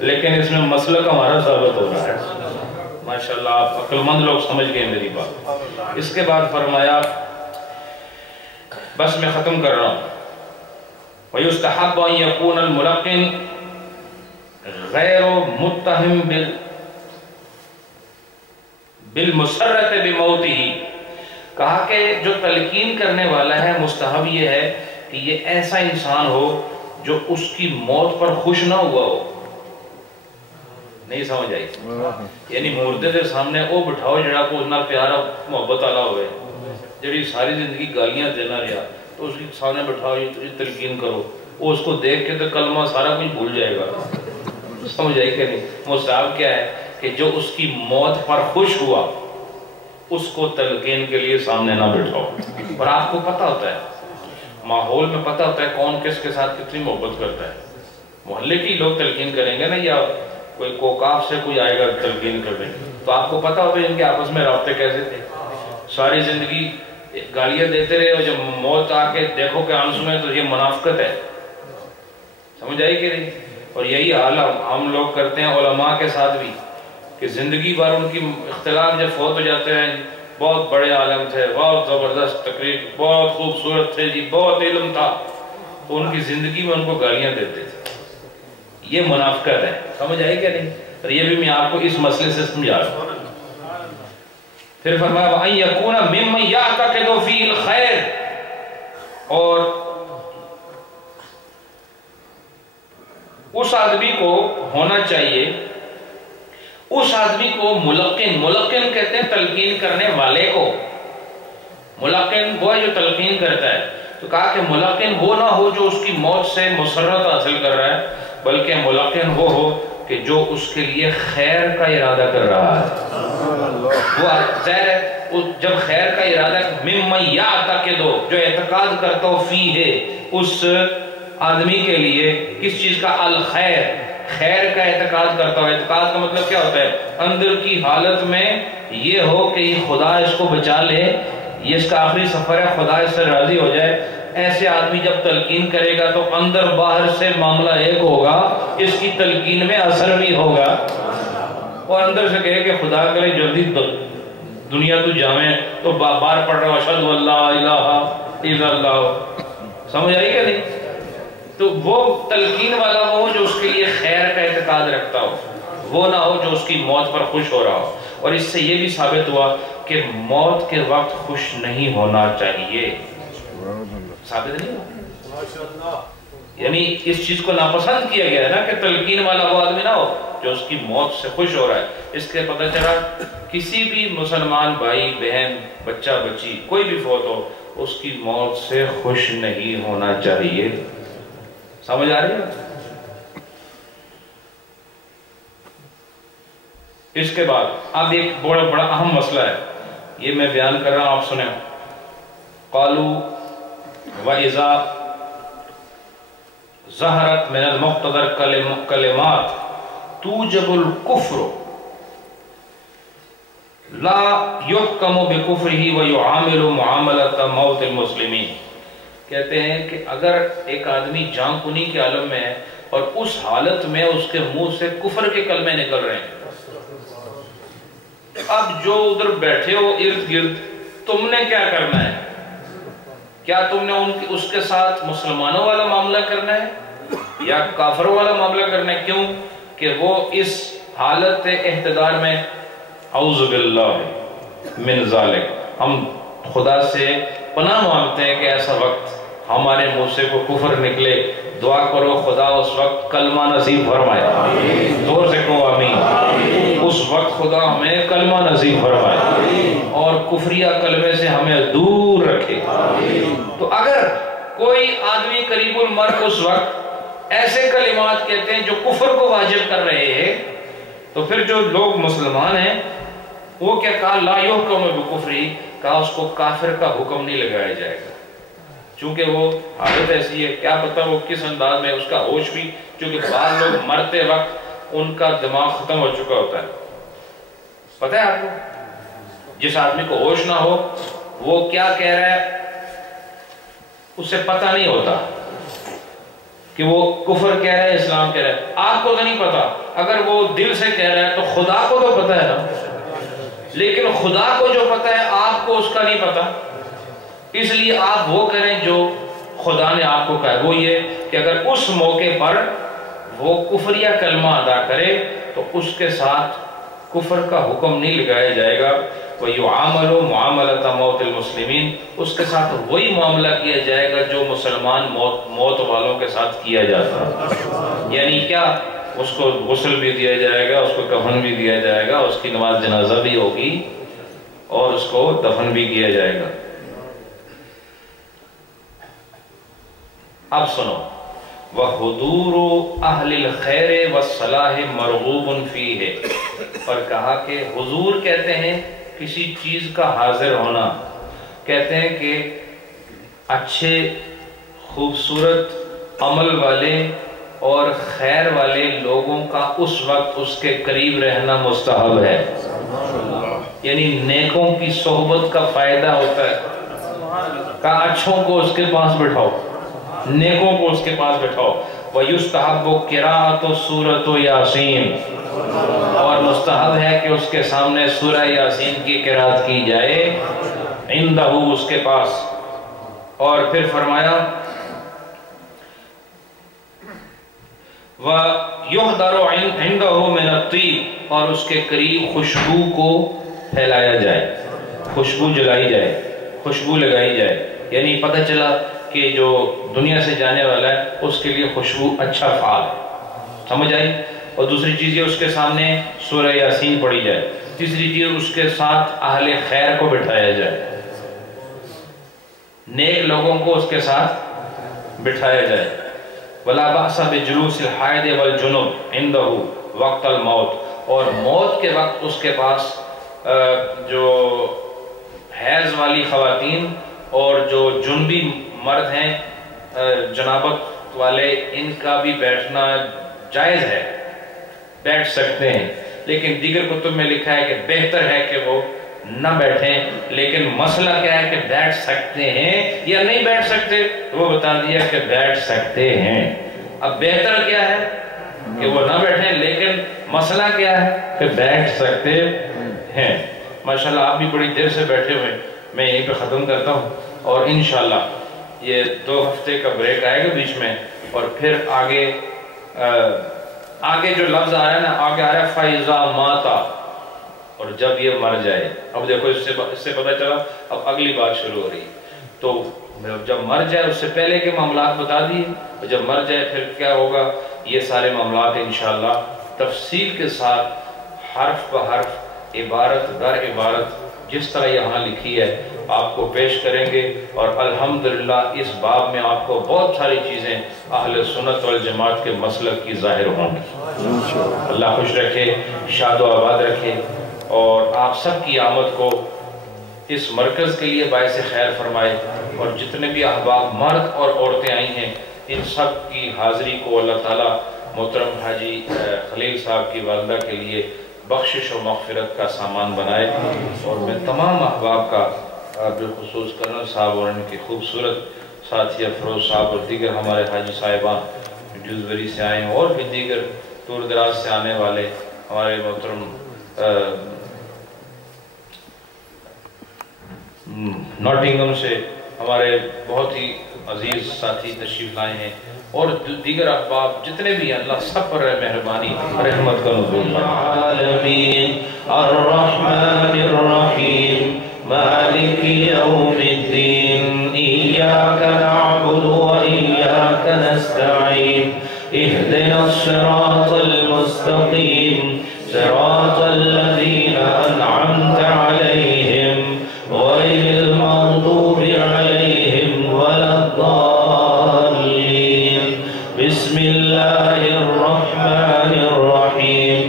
لیکن اس میں مسئلہ کا ہمارا ثابت ہو رہا ہے۔ ماشاءاللہ آپ عقل مند لوگ سمجھ گئے میری بات۔ اس کے بعد فرمایا، بس میں ختم کر رہا ہوں، وَيُسْتَحَبُّ أَن يَكُونَ الْمُلَقِّنُ غَيْرُ مُتَّهِمٍ بِالْمُسَرَّةِ بِمَوْتِهِ، کہا کہ جو تلقین کرنے والا ہے مستحب یہ ہے کہ یہ ایسا انسان ہو جو اس کی موت پر خوش نہ ہوا ہو. نہیں سمجھ آئی؟ یعنی مردے کے سامنے وہ بٹھاؤ جڑا کو اتنا پیارا محبت والا ہوئے، جڑی ساری زندگی گالیاں دینا رہا، تو اس کے سامنے بٹھاؤ یہ تلقین کرو، وہ اس کو دیکھ کے تو کلمہ سارا کچھ بھول جائے گا. سمجھ آئی کہ نہیں؟ مستحب کیا ہے کہ جو اس کی موت پر خوش ہوا اس کو تلقین کے لیے سامنے نہ بٹھاؤ. اور آپ کو پتہ ہوتا ہے، ماحول میں پتہ ہوتا ہے کون کس کے ساتھ کتنی محبت کرتا ہے. محلے کی لوگ تلقین کریں گے نا، یا کوئی کوکاف سے کوئی آئے گا تلقین کرنے، تو آپ کو پتہ ہوتا ہے ان کے آپس میں رابطے کیسے تھے. ساری زندگی گالیاں دیتے رہے اور جب موت آ کے دیکھو کہ آنسو میں، تو یہ منافقت ہے. سمجھ آئی کہ نہیں؟ اور یہی حال ہم لوگ کرتے ہیں علماء کے ساتھ بھی، کہ زندگی بھر ان کی اختلاف جب فوت ہو جاتے ہیں، بہت بڑے عالم تھے، بہت زبردست تقریر، بہت خوبصورت تھے جی، بہت علم تھا، تو ان کی زندگی میں ان کو گالیاں دیتے تھے. یہ منافقت ہے. سمجھ آئی کہ نہیں؟ اور یہ بھی میں آپ کو اس مسئلے سے سمجھا رہا ہوں. پھر فرمایا وَأَن يَكُونَ مِمَّن يَعْتَقِدُ فِيهِ الْخَيْرَ، اور اس آدمی کو ہونا چاہیے، اس آدمی کو ملقن کہتے ہیں تلقین کرنے والے کو. ملقن وہ ہے جو تلقین کرتا ہے. تو کہا کہ ملقن وہ نہ ہو جو اس کی موت سے مسرت حاصل کر رہا ہے، بلکہ ملقن وہ ہو کہ جو اس کے لیے خیر کا ارادہ کر رہا ہے. وہ ظاہر ہے جب خیر کا ارادہ ممن یعتقد، جو اعتقاد کرتا ہو فیہ اس آدمی کے لیے کس چیز کا، الخیر، خیر کا اعتقاد کرتا ہو. اعتقاد کا مطلب کیا ہوتا ہے؟ اندر کی حالت میں یہ ہو کہ خدا اس کو بچا لے، یہ اس کا آخری سفر ہے، خدا اس سے راضی ہو جائے. ایسے آدمی جب تلقین کرے گا تو اندر باہر سے معاملہ ایک ہوگا، اس کی تلقین میں اثر بھی ہوگا. اور اندر سے کہے کہ خدا کرے جلدی دنیا تو جامع، تو بار پڑھ رہا ہو اشہد ان لا الہ الا اللہ. سمجھ آئی کہ نہیں؟ تو وہ تلقین والا ہو جو اس کے لیے خیر کا اعتقاد رکھتا ہو، وہ نہ ہو جو اس کی موت پر خوش ہو رہا ہو. اور اس سے یہ بھی ثابت ہوا کہ موت کے وقت خوش نہیں ہونا چاہیے. ثابت نہیں ہوا؟ یعنی اس چیز کو ناپسند کیا گیا ہے نا کہ تلقین والا وہ آدمی نہ ہو جو اس کی موت سے خوش ہو رہا ہے. اس کے پتہ چلا کسی بھی مسلمان بھائی بہن بچہ بچی کوئی بھی فوت ہو، اس کی موت سے خوش نہیں ہونا چاہیے. سمجھ آ رہی ہے؟ اس کے بعد اب ایک بڑا اہم مسئلہ ہے، یہ میں بیان کر رہا ہوں، آپ سنیں. قالوا وَإِذَا ظَهَرَتْ مِنَ الْمُقْتَدَرِ كَلِمَاتٍ تُوجِبُ الْكُفْرُ لَا يُحْكَمُ بِكُفْرِهِ وَيُعَامِلُ مُعَامَلَةَ مَوْتِ الْمُسْلِمِينَ. کہتے ہیں کہ اگر ایک آدمی جان کنی کے عالم میں ہے اور اس حالت میں اس کے منہ سے کفر کے کلمے نکل رہے ہیں، اب جو ادھر بیٹھے ہو ارد گرد، تم نے کیا کرنا ہے؟ کیا تم نے اس کے ساتھ مسلمانوں والا معاملہ کرنا ہے یا کافروں والا معاملہ کرنا ہے؟ کیوں کہ وہ اس حالت احتضار میں، اعوذ باللہ من ذالک، ہم خدا سے پناہ مانگتے ہیں کہ ایسا وقت ہمارے منہ سے کوئی کفر نکلے. دعا کرو خدا اس وقت کلمہ نصیب فرمائے. زور سے کہو آمین. اس وقت خدا ہمیں کلمہ نصیب فرمائے اور کفریہ کلمے سے ہمیں دور رکھے. تو اگر کوئی آدمی قریب المرء اس وقت ایسے کلمات کہتے ہیں جو کفر کو واجب کر رہے ہیں، تو پھر جو لوگ مسلمان ہیں وہ کیا کہا؟ لا یحکم بکفری، کہا اس کو کافر کا حکم نہیں لگایا جائے گا، چونکہ وہ حالت ایسی ہے، کیا پتہ وہ کس انداز میں، اس کا ہوش بھی، چونکہ بعض لوگ مرتے وقت ان کا دماغ ختم ہو چکا ہوتا ہے. پتہ ہے آپ کو، جس آدمی کو ہوش نہ ہو وہ کیا کہہ رہا ہے اسے پتہ نہیں ہوتا کہ وہ کفر کہہ رہا ہے اسلام کہہ رہا ہے. آپ کو تو نہیں پتا، اگر وہ دل سے کہہ رہا ہے تو خدا کو تو پتہ ہے نا، لیکن خدا کو جو پتہ ہے آپ کو اس کا نہیں پتا. اس لیے آپ وہ کریں جو خدا نے آپ کو کہا، وہ یہ کہ اگر اس موقع پر وہ کفریہ کلمہ ادا کرے تو اس کے ساتھ کفر کا حکم نہیں لگایا جائے گا. وَيُعَامَلُ مُعَامَلَةَ مَوْتِ الْمُسْلِمِينَ، اس کے ساتھ وہی معاملہ کیا جائے گا جو مسلمان موت والوں کے ساتھ کیا جاتا ہے. یعنی کیا؟ اس کو غسل بھی دیا جائے گا، اس کو کفن بھی دیا جائے گا، اس کی نماز جنازہ بھی ہوگی اور اس کو دفن بھی کیا جائے گا. اب سنو، وَحُضُورُ أَهْلِ الْخَيْرِ وَالصَّلَاحِ مَرْغُوبٌ فِيهِ، اور کہا کہ حضور کہتے ہیں کسی چیز کا حاضر ہونا، کہتے ہیں کہ اچھے خوبصورت عمل والے اور خیر والے لوگوں کا اس وقت اس کے قریب رہنا مستحب ہے. یعنی نیکوں کی صحبت کا فائدہ ہوتا ہے. کہا اچھوں کو اس کے پاس بٹھاؤ، نیکوں کو اس کے پاس بٹھاؤ. وَيُسْتَحَبُّ قِرَاءَةُ سُورَةُ یاسین، اور مستحب ہے کہ اس کے سامنے سورہ یاسین کی قرات کی جائے، عندہ اس کے پاس. اور پھر فرمایا وَيُحْضَرُ عِندَهُ مِنَ الطِّيبِ، اور اس کے قریب خوشبو کو پھیلایا جائے، خوشبو جلائی جائے، خوشبو لگائی جائے. یعنی پتہ چلا کہ جو دنیا سے جانے والا ہے اس کے لیے خوشبو اچھا فعال ہے. سمجھ آئی؟ اور دوسری چیز یہ اس کے سامنے سورہ یاسین پڑھی جائے. تیسری چیز اس کے ساتھ اہل خیر کو بٹھایا جائے، نیک لوگوں کو اس کے ساتھ بٹھایا جائے. وَلَا بَأْسَ بِجُلُوسِ الْحَائِضِ وَالْجُنُبِ عِندَهُ وَقْتَ الْمَوْتِ، اور موت کے وقت اس کے پاس جو حیض والی خواتین اور جو جنبی مرد ہیں جنابت والے، ان کا بھی بیٹھنا جائز ہے، بیٹھ سکتے ہیں. لیکن دیگر کتب میں لکھا ہے کہ بہتر ہے کہ وہ نہ بیٹھیں. لیکن مسئلہ کیا ہے کہ بیٹھ سکتے ہیں یا نہیں بیٹھ سکتے، وہ بتا دیا کہ بیٹھ سکتے ہیں. اب بہتر کیا ہے کہ وہ نہ بیٹھیں، لیکن مسئلہ کیا ہے کہ بیٹھ سکتے ہیں. ماشاءاللہ آپ بھی بڑی دیر سے بیٹھے ہوئے، میں یہیں پہ ختم کرتا ہوں. اور انشاءاللہ یہ 2 ہفتے کا بریک آئے گا بیچ میں، اور پھر آگے جو لفظ آ رہا ہے نا، آگے آ رہا ہے فَإِذَا مَاتَ، اور جب یہ مر جائے. اب دیکھو اس سے پتہ چلا اب اگلی بات شروع ہو رہی. تو جب مر جائے اس سے پہلے کے معاملات بتا دیے، اور جب مر جائے پھر کیا ہوگا، یہ سارے معاملات انشاءاللہ تفصیل کے ساتھ حرف بحرف، عبارت در عبارت جس طرح یہاں لکھی ہے آپ کو پیش کریں گے. اور الحمدللہ اس باب میں آپ کو بہت ساری چیزیں اہل سنت والجماعت کے مسلک کی ظاہر ہوں گی. اللہ خوش رکھے، شاد و آباد رکھے، اور آپ سب کی آمد کو اس مرکز کے لیے باعث خیر فرمائے. اور جتنے بھی احباب مرد اور عورتیں آئی ہیں ان سب کی حاضری کو اللہ تعالیٰ محترم حاجی خلیل صاحب کی والدہ کے لیے بخشش و مغفرت کا سامان بنائے. اور میں تمام احباب کا بالخصوص کرنل صاحب اور ان کے خوبصورت ساتھی افروز صاحب اور دیگر ہمارے حاجی صاحبان ڈیوزبری سے آئے ہیں، اور بھی دیگر دور دراز سے آنے والے ہمارے محترم ناٹنگم سے ہمارے بہت ہی عزیز ساتھی تشریف لائے ہیں، اور دیگر احباب جتنے بھی ہیں، اللہ سب پر مہربانی رحمت کا نزول العالمین الرحمن الرحیم مالک یوم الدین ایاک نعبد و ایاک نستعین اہدنا الصراط المستقیم صراط الذین انعمت علیہم غیر المغضوب علیہم ولا الضالین. بسم اللہ الرحمن الرحیم.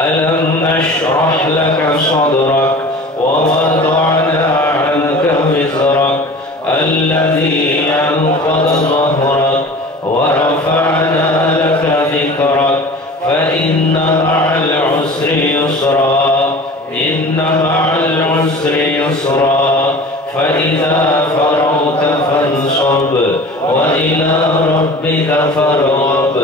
ألم نشرح لك صدرك ووضعنا عنك وزرك الذي أنقض ظهرك ورفعنا لك ذكرك فإن مع العسر يسرا إن مع العسر يسرا فإذا فرغت فانصب وإلى ربك فارغب.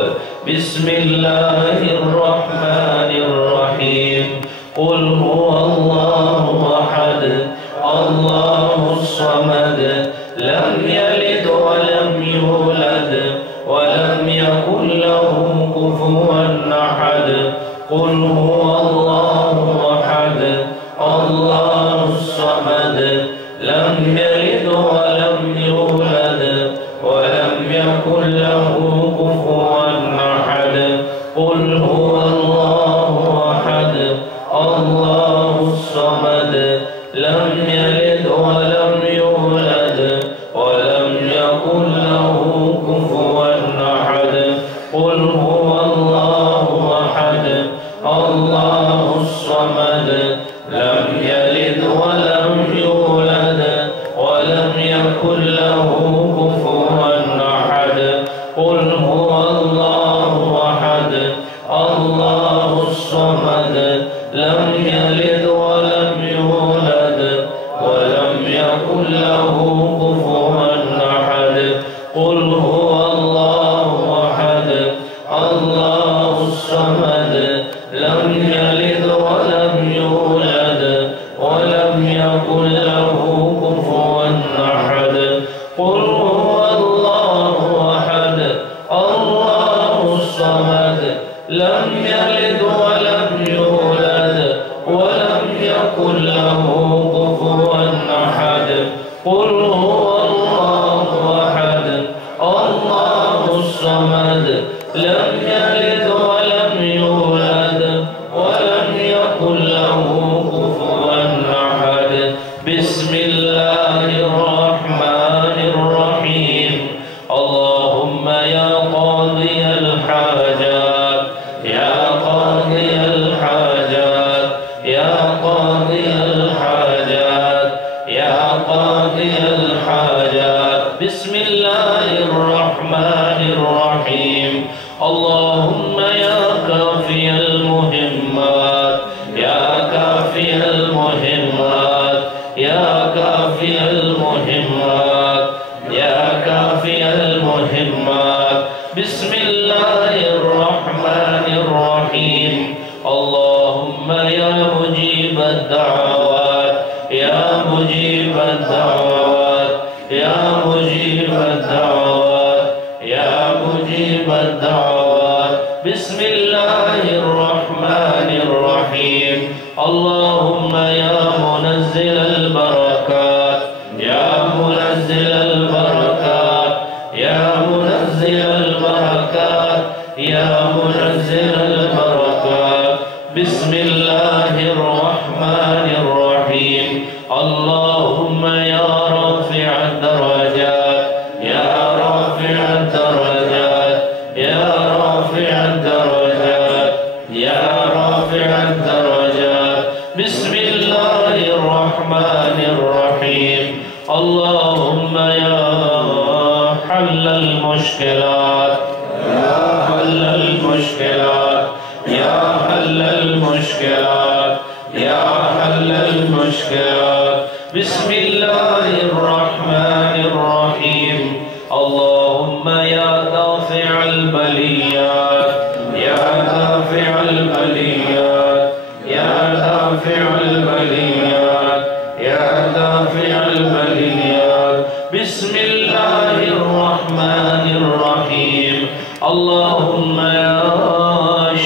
بسم الله الرحمن الرحيم. قل هو الله أحد الله الصمد لم يلد ولم يولد ولم له كفوا أحد قل هو الله أحد الله الصمد لم يلد ولم يولد ولم يكن له كفوا أحد قل هو الله أحد الله الصمد لم يلد ولم يولد ولم يكن له كفوا أحد قل هو الله أحد الله الصمد لم يلد ولم يولد ولم يكن له كفوا أحد قل هو الله أحد الله الصمد لم يلد ولم يولد ولم يكن له كفوا أحد قل هو الله أحد الله الصمد لم يلد ولم يولد ولم يكن له كفوا أحد قل هو الله أحد الله الصمد لم يلد ولم يولد ولم يكن له كفوا أحد قل هو الله أحد الله الصمد لم يلد ولم يولد ولم يكن له كفوا أحد بسم الله الرحمن الرحيم اللهم يا قاضي الحاجات يا قاضي الحاجات يا قاضي الحاجات يا قاضي الحاجات بسم الله الرحمن الرحيم اللهم يا كافي المهمات يا كافي المهمات يا كافي المهمات يا كافي المهمات بسم الله الرحمن الرحيم اللهم يا مجيب الدعوات يا مجيب الدعوات يا مجيب الدعوات يا مجيب الدعوات بسم الله الرحمن الرحيم اللهم يا منزل البركات يا منزل البركات يا منزل البركات يا منزل البركات بسم الله الرحمن الرحيم اللهم يا رافع الدرجات يا رافع الدرجات يا رافع الدرجات يا رافع الدرجات بسم الله الرحمن الرحيم اللهم يا حل المشكلات يا حل المشكلات يا حل المشكلات يا حل المشكلات بسم الله الرحمن الرحيم اللهم يا دافع البليات يا دافع البليات يا دافع البليات يا دافع البليات بسم الله الرحمن الرحيم اللهم يا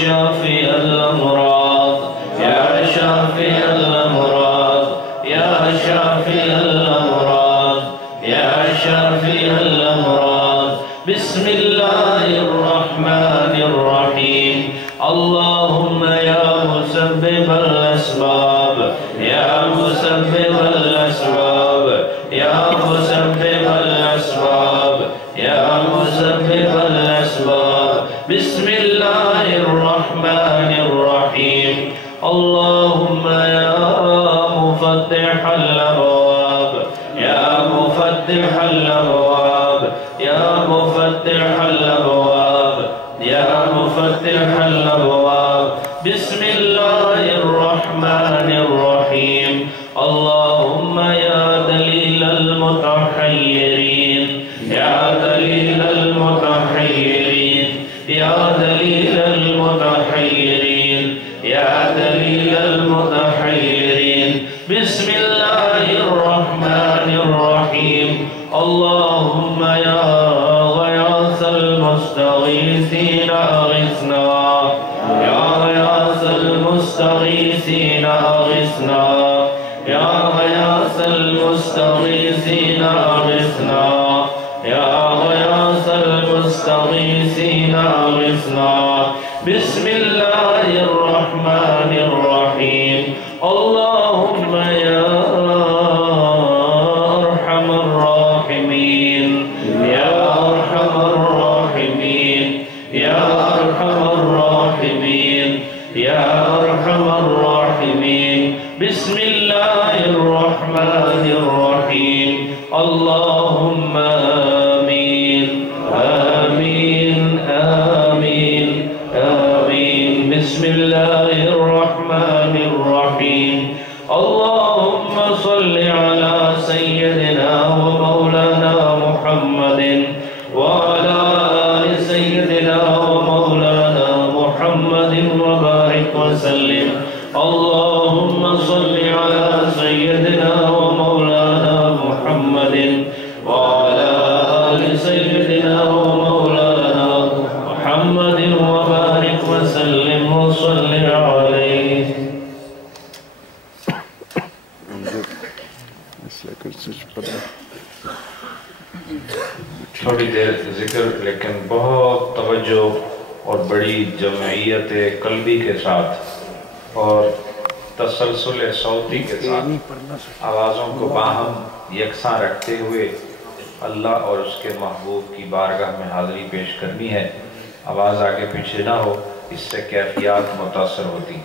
شافي الأمراض يا شافي الأمراض يا شافي الأمراض يا شافي الأمراض بسم الله الرحمن الرحيم اللهم يا مسبب الأسباب يا مسبب الأسباب يا مسبب الأسباب يا مسبب الأسباب بسم الله الرحمن الرحيم اللهم يا مفتح الأبواب يا مفتح الأبواب يا مفتح الأبواب يا مفتح الأبواب بسم الله الرحمن الرحيم اللهم يا دليل المتحيرين يا دليل المتحيرين يا دليل المتحيرين يا دليل المتحيرين بسم الله الرحمن الرحيم اللهم يا غياث المستغيثين أغثنا يا غياث المستغيثين أغثنا يا غياث المستغيثين أغثنا يا غياث المستغيثين أغثنا بسم الله الرحمن الرحيم اللهم يا أرحم الراحمين يا أرحم الراحمين يا أرحم الراحمين يا أرحم الراحمين بسم الله الرحمن الرحيم اللهم آمين آمين آمين آمين بسم الله الرحمن الرحيم اللهم صل على سيدنا ومولانا محمد وعلى آل سيدنا ومولانا محمد وبارك وسلم اللهم صل على سيدنا ومولانا محمد وعلى آل سيدنا ومولانا محمد وبارك وسلم وصل عليه. تھوڑی دیر ذکر لیکن بہت توجہ اور بڑی جمعیت قلبی کے ساتھ اور تسلسل صوتی کے ساتھ آوازوں کو باہم یکساں رکھتے ہوئے اللہ اور اس کے محبوب کی بارگاہ میں حاضری پیش کرنی ہے. آواز آگے پیچھے نہ ہو، اس سے کیفیات متاثر ہوتی.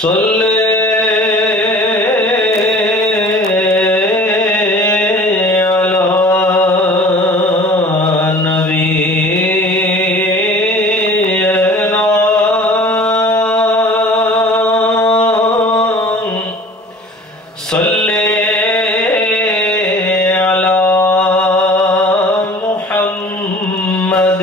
صلی محمد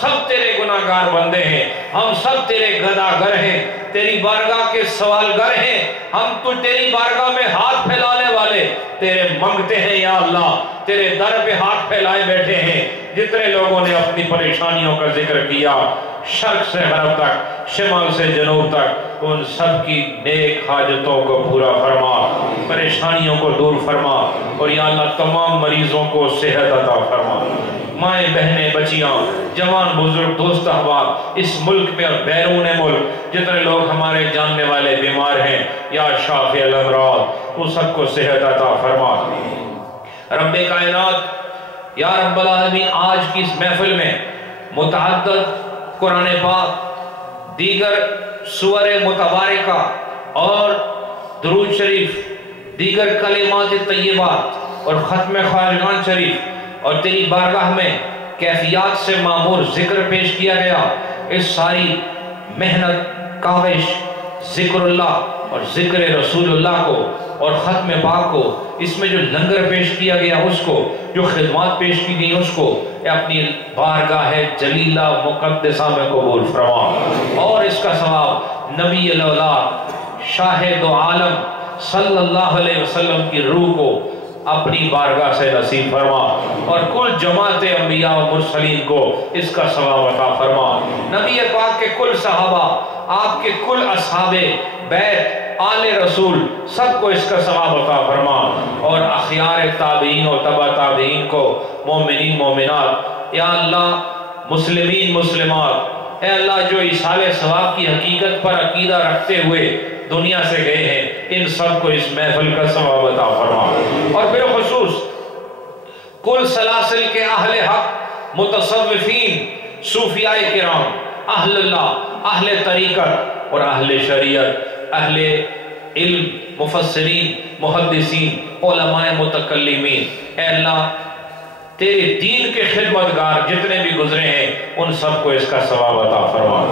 سب تیرے گناہگار بندے ہیں، ہم سب تیرے گداگر ہیں، تیری بارگاہ کے سوالگر ہیں، ہم تو تیری بارگاہ میں ہاتھ پھیلانے والے تیرے منگتے ہیں یا اللہ، تیرے در پہ ہاتھ پھیلائے بیٹھے ہیں۔ جتنے لوگوں نے اپنی پریشانیوں کا ذکر کیا، شرق سے غرب تک، شمال سے جنوب تک، ان سب کی نیک حاجتوں کو پورا فرما، پریشانیوں کو دور فرما، اور یا اللہ تمام مریضوں کو صحت عطا فرما۔ مائیں بہنیں بچیاں جوان بزرگ دوست احباب اس ملک میں اور بیرون ملک جتنے لوگ ہمارے جاننے والے بیمار ہیں یا شافی الامراض ان سب کو صحت عطا فرما۔ رب کائنات یا رب العالمین آج کی اس محفل میں متعدد قرآن پاک، دیگر سور متبارکہ اور درود شریف، دیگر کلمات طیبات اور ختم خواجگان شریف اور تیری بارگاہ میں کیفیات سے معمور ذکر پیش کیا گیا۔ اس ساری محنت، کاوش، ذکر اللہ اور ذکر رسول اللہ کو اور ختم پاک کو، اس میں جو لنگر پیش کیا گیا اس کو، جو خدمات پیش کی گئی اس کو، اپنی بارگاہ جلیلہ مقدسہ میں قبول فرما، اور اس کا ثواب نبی الاولاد شاہ دو عالم صلی اللہ علیہ وسلم کی روح کو اپنی بارگاہ سے نصیب فرما، اور کل جماعت انبیاء و مرسلین کو اس کا ثواب عطا فرما۔ نبی پاک کے کل صحابہ، آپ کے کل اصحاب بیت، آل رسول، سب کو اس کا ثواب عطا فرما، اور اخیار تابعین و تبع تابعین کو، مومنین مومنات، یا اللہ مسلمین مسلمات، اے اللہ جو ایصال ثواب کی حقیقت پر عقیدہ رکھتے ہوئے دنیا سے گئے ہیں، ان سب کو اس محفل کا ثواب عطا فرما، اور بالخصوص کل سلاسل کے اہل حق، متصوفین، صوفیاء کرام، اہل اللہ، اہل طریقت اور اہل شریعت، اہل علم، مفسرین، محدثین، علماء متکلمین، اے اللہ تیرے دین کے خدمتگار جتنے بھی گزرے ہیں ان سب کو اس کا ثواب عطا فرما،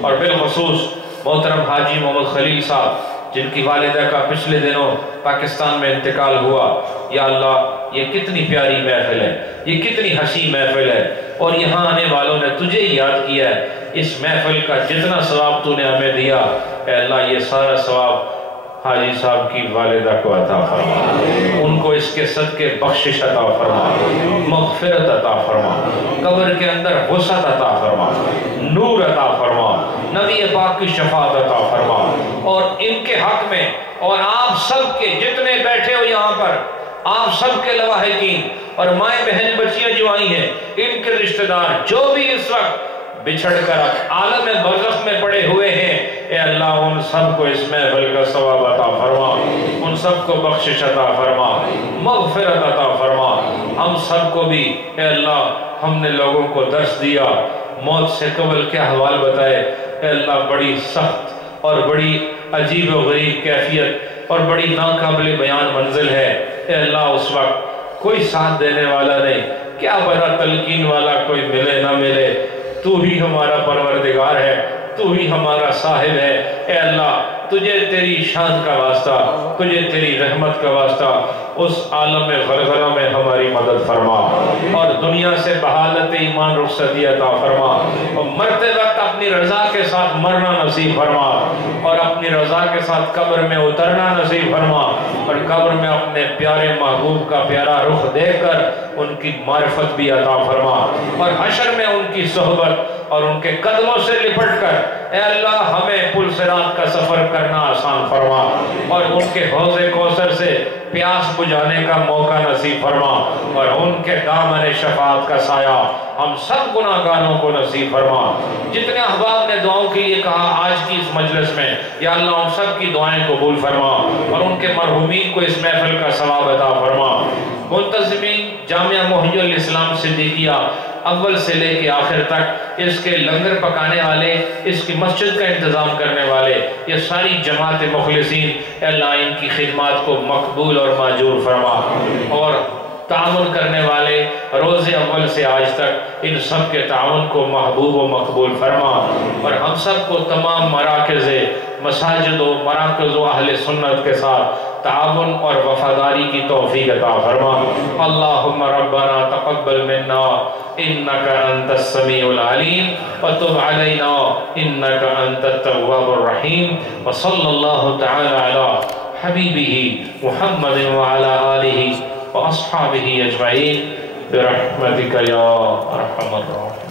اور بالخصوص محترم حاجی محمد خلیل صاحب جن کی والدہ کا پچھلے دنوں پاکستان میں انتقال ہوا، یا اللہ یہ کتنی پیاری محفل ہے، یہ کتنی حسین محفل ہے، اور یہاں آنے والوں نے تجھے یاد کیا ہے، اس محفل کا جتنا ثواب تو نے ہمیں دیا، اے اللہ یہ سارا ثواب حاجی صاحب کی والدہ کو عطا فرما، ان کو اس کے صدقے بخشش عطا فرما، مغفرت عطا فرما، قبر کے اندر وسعت عطا فرما، نور عطا فرما، نبی پاک کی شفاعت عطا فرما، اور ان کے حق میں اور آپ سب کے جتنے بیٹھے ہو یہاں پر، آپ سب کے لواحقین اور مائیں بہن بچیاں جو آئی ہیں، ان کے رشتہ دار جو بھی اس وقت بچھڑ کر عالم برزخ میں پڑے ہوئے ہیں، اے اللہ ان سب کو اس محفل کا ثواب عطا فرما، ان سب کو بخشش عطا فرما، مغفرت عطا فرما، ہم سب کو بھی اے اللہ ہم نے لوگوں کو درس دیا، موت سے قبل کے احوال بتائے، اے اللہ بڑی سخت اور بڑی عجیب و غریب کیفیت اور بڑی ناقابل بیان منزل ہے، اے اللہ اس وقت کوئی ساتھ دینے والا نہیں، کیا پتہ تلقین والا کوئی ملے نہ ملے، تو ہی ہمارا پروردگار ہے، تو ہی ہمارا صاحب ہے، اے اللہ تجھے تیری شان کا واسطہ، تجھے تیری رحمت کا واسطہ اس عالم غرغرہ میں ہماری مدد فرما، اور دنیا سے بحالت ایمان رخصتی عطا فرما، اور مرتے وقت اپنی رضا کے ساتھ مرنا نصیب فرما، اور اپنی رضا کے ساتھ قبر میں اترنا نصیب فرما، اور قبر میں اپنے پیارے محبوب کا پیارا رخ دیکھ کر ان کی معرفت بھی عطا فرما، اور حشر میں ان کی صحبت اور ان کے قدموں سے لپٹ کر اے اللہ ہمیں پل صراط کا سفر کرنا آسان فرما، اور ان کے حوض کوثر سے پیاس بجھانے کا موقع نصیب فرما، اور ان کے دامن شفاعت کا سایہ ہم سب گناہگاروں کو نصیب فرما۔ جتنے احباب نے دعاؤں کے لیے کہا آج کی اس مجلس میں، یا اللہ ان سب کی دعائیں قبول فرما، اور ان کے مرحومین کو اس محفل کا ثواب عطا فرما۔ منتظمین جامعہ محی الاسلام صدیقیہ اول سے لے کے آخر تک، اس کے لنگر پکانے والے، اس کی مسجد کا انتظام کرنے والے، یہ ساری جماعت مخلصین، اے اللہ ان کی خدمات کو مقبول اور ماجور فرما، اور تعاون کرنے والے روز اول سے آج تک ان سب کے تعاون کو محبوب و مقبول فرما، اور ہم سب کو تمام مراکز مساجد و مراکز و اہل سنت کے ساتھ تعاون اور وفاداری کی توفیق عطا فرما۔ اللہم ربنا تقبل منا انک انت السمیع العلیم وتب علینا انک انت التواب الرحیم، وصلی اللہ تعالی علی حبیبہ محمد وعلی آلہ واصحابہ اجمعین برحمتک یا ارحم الراحمین۔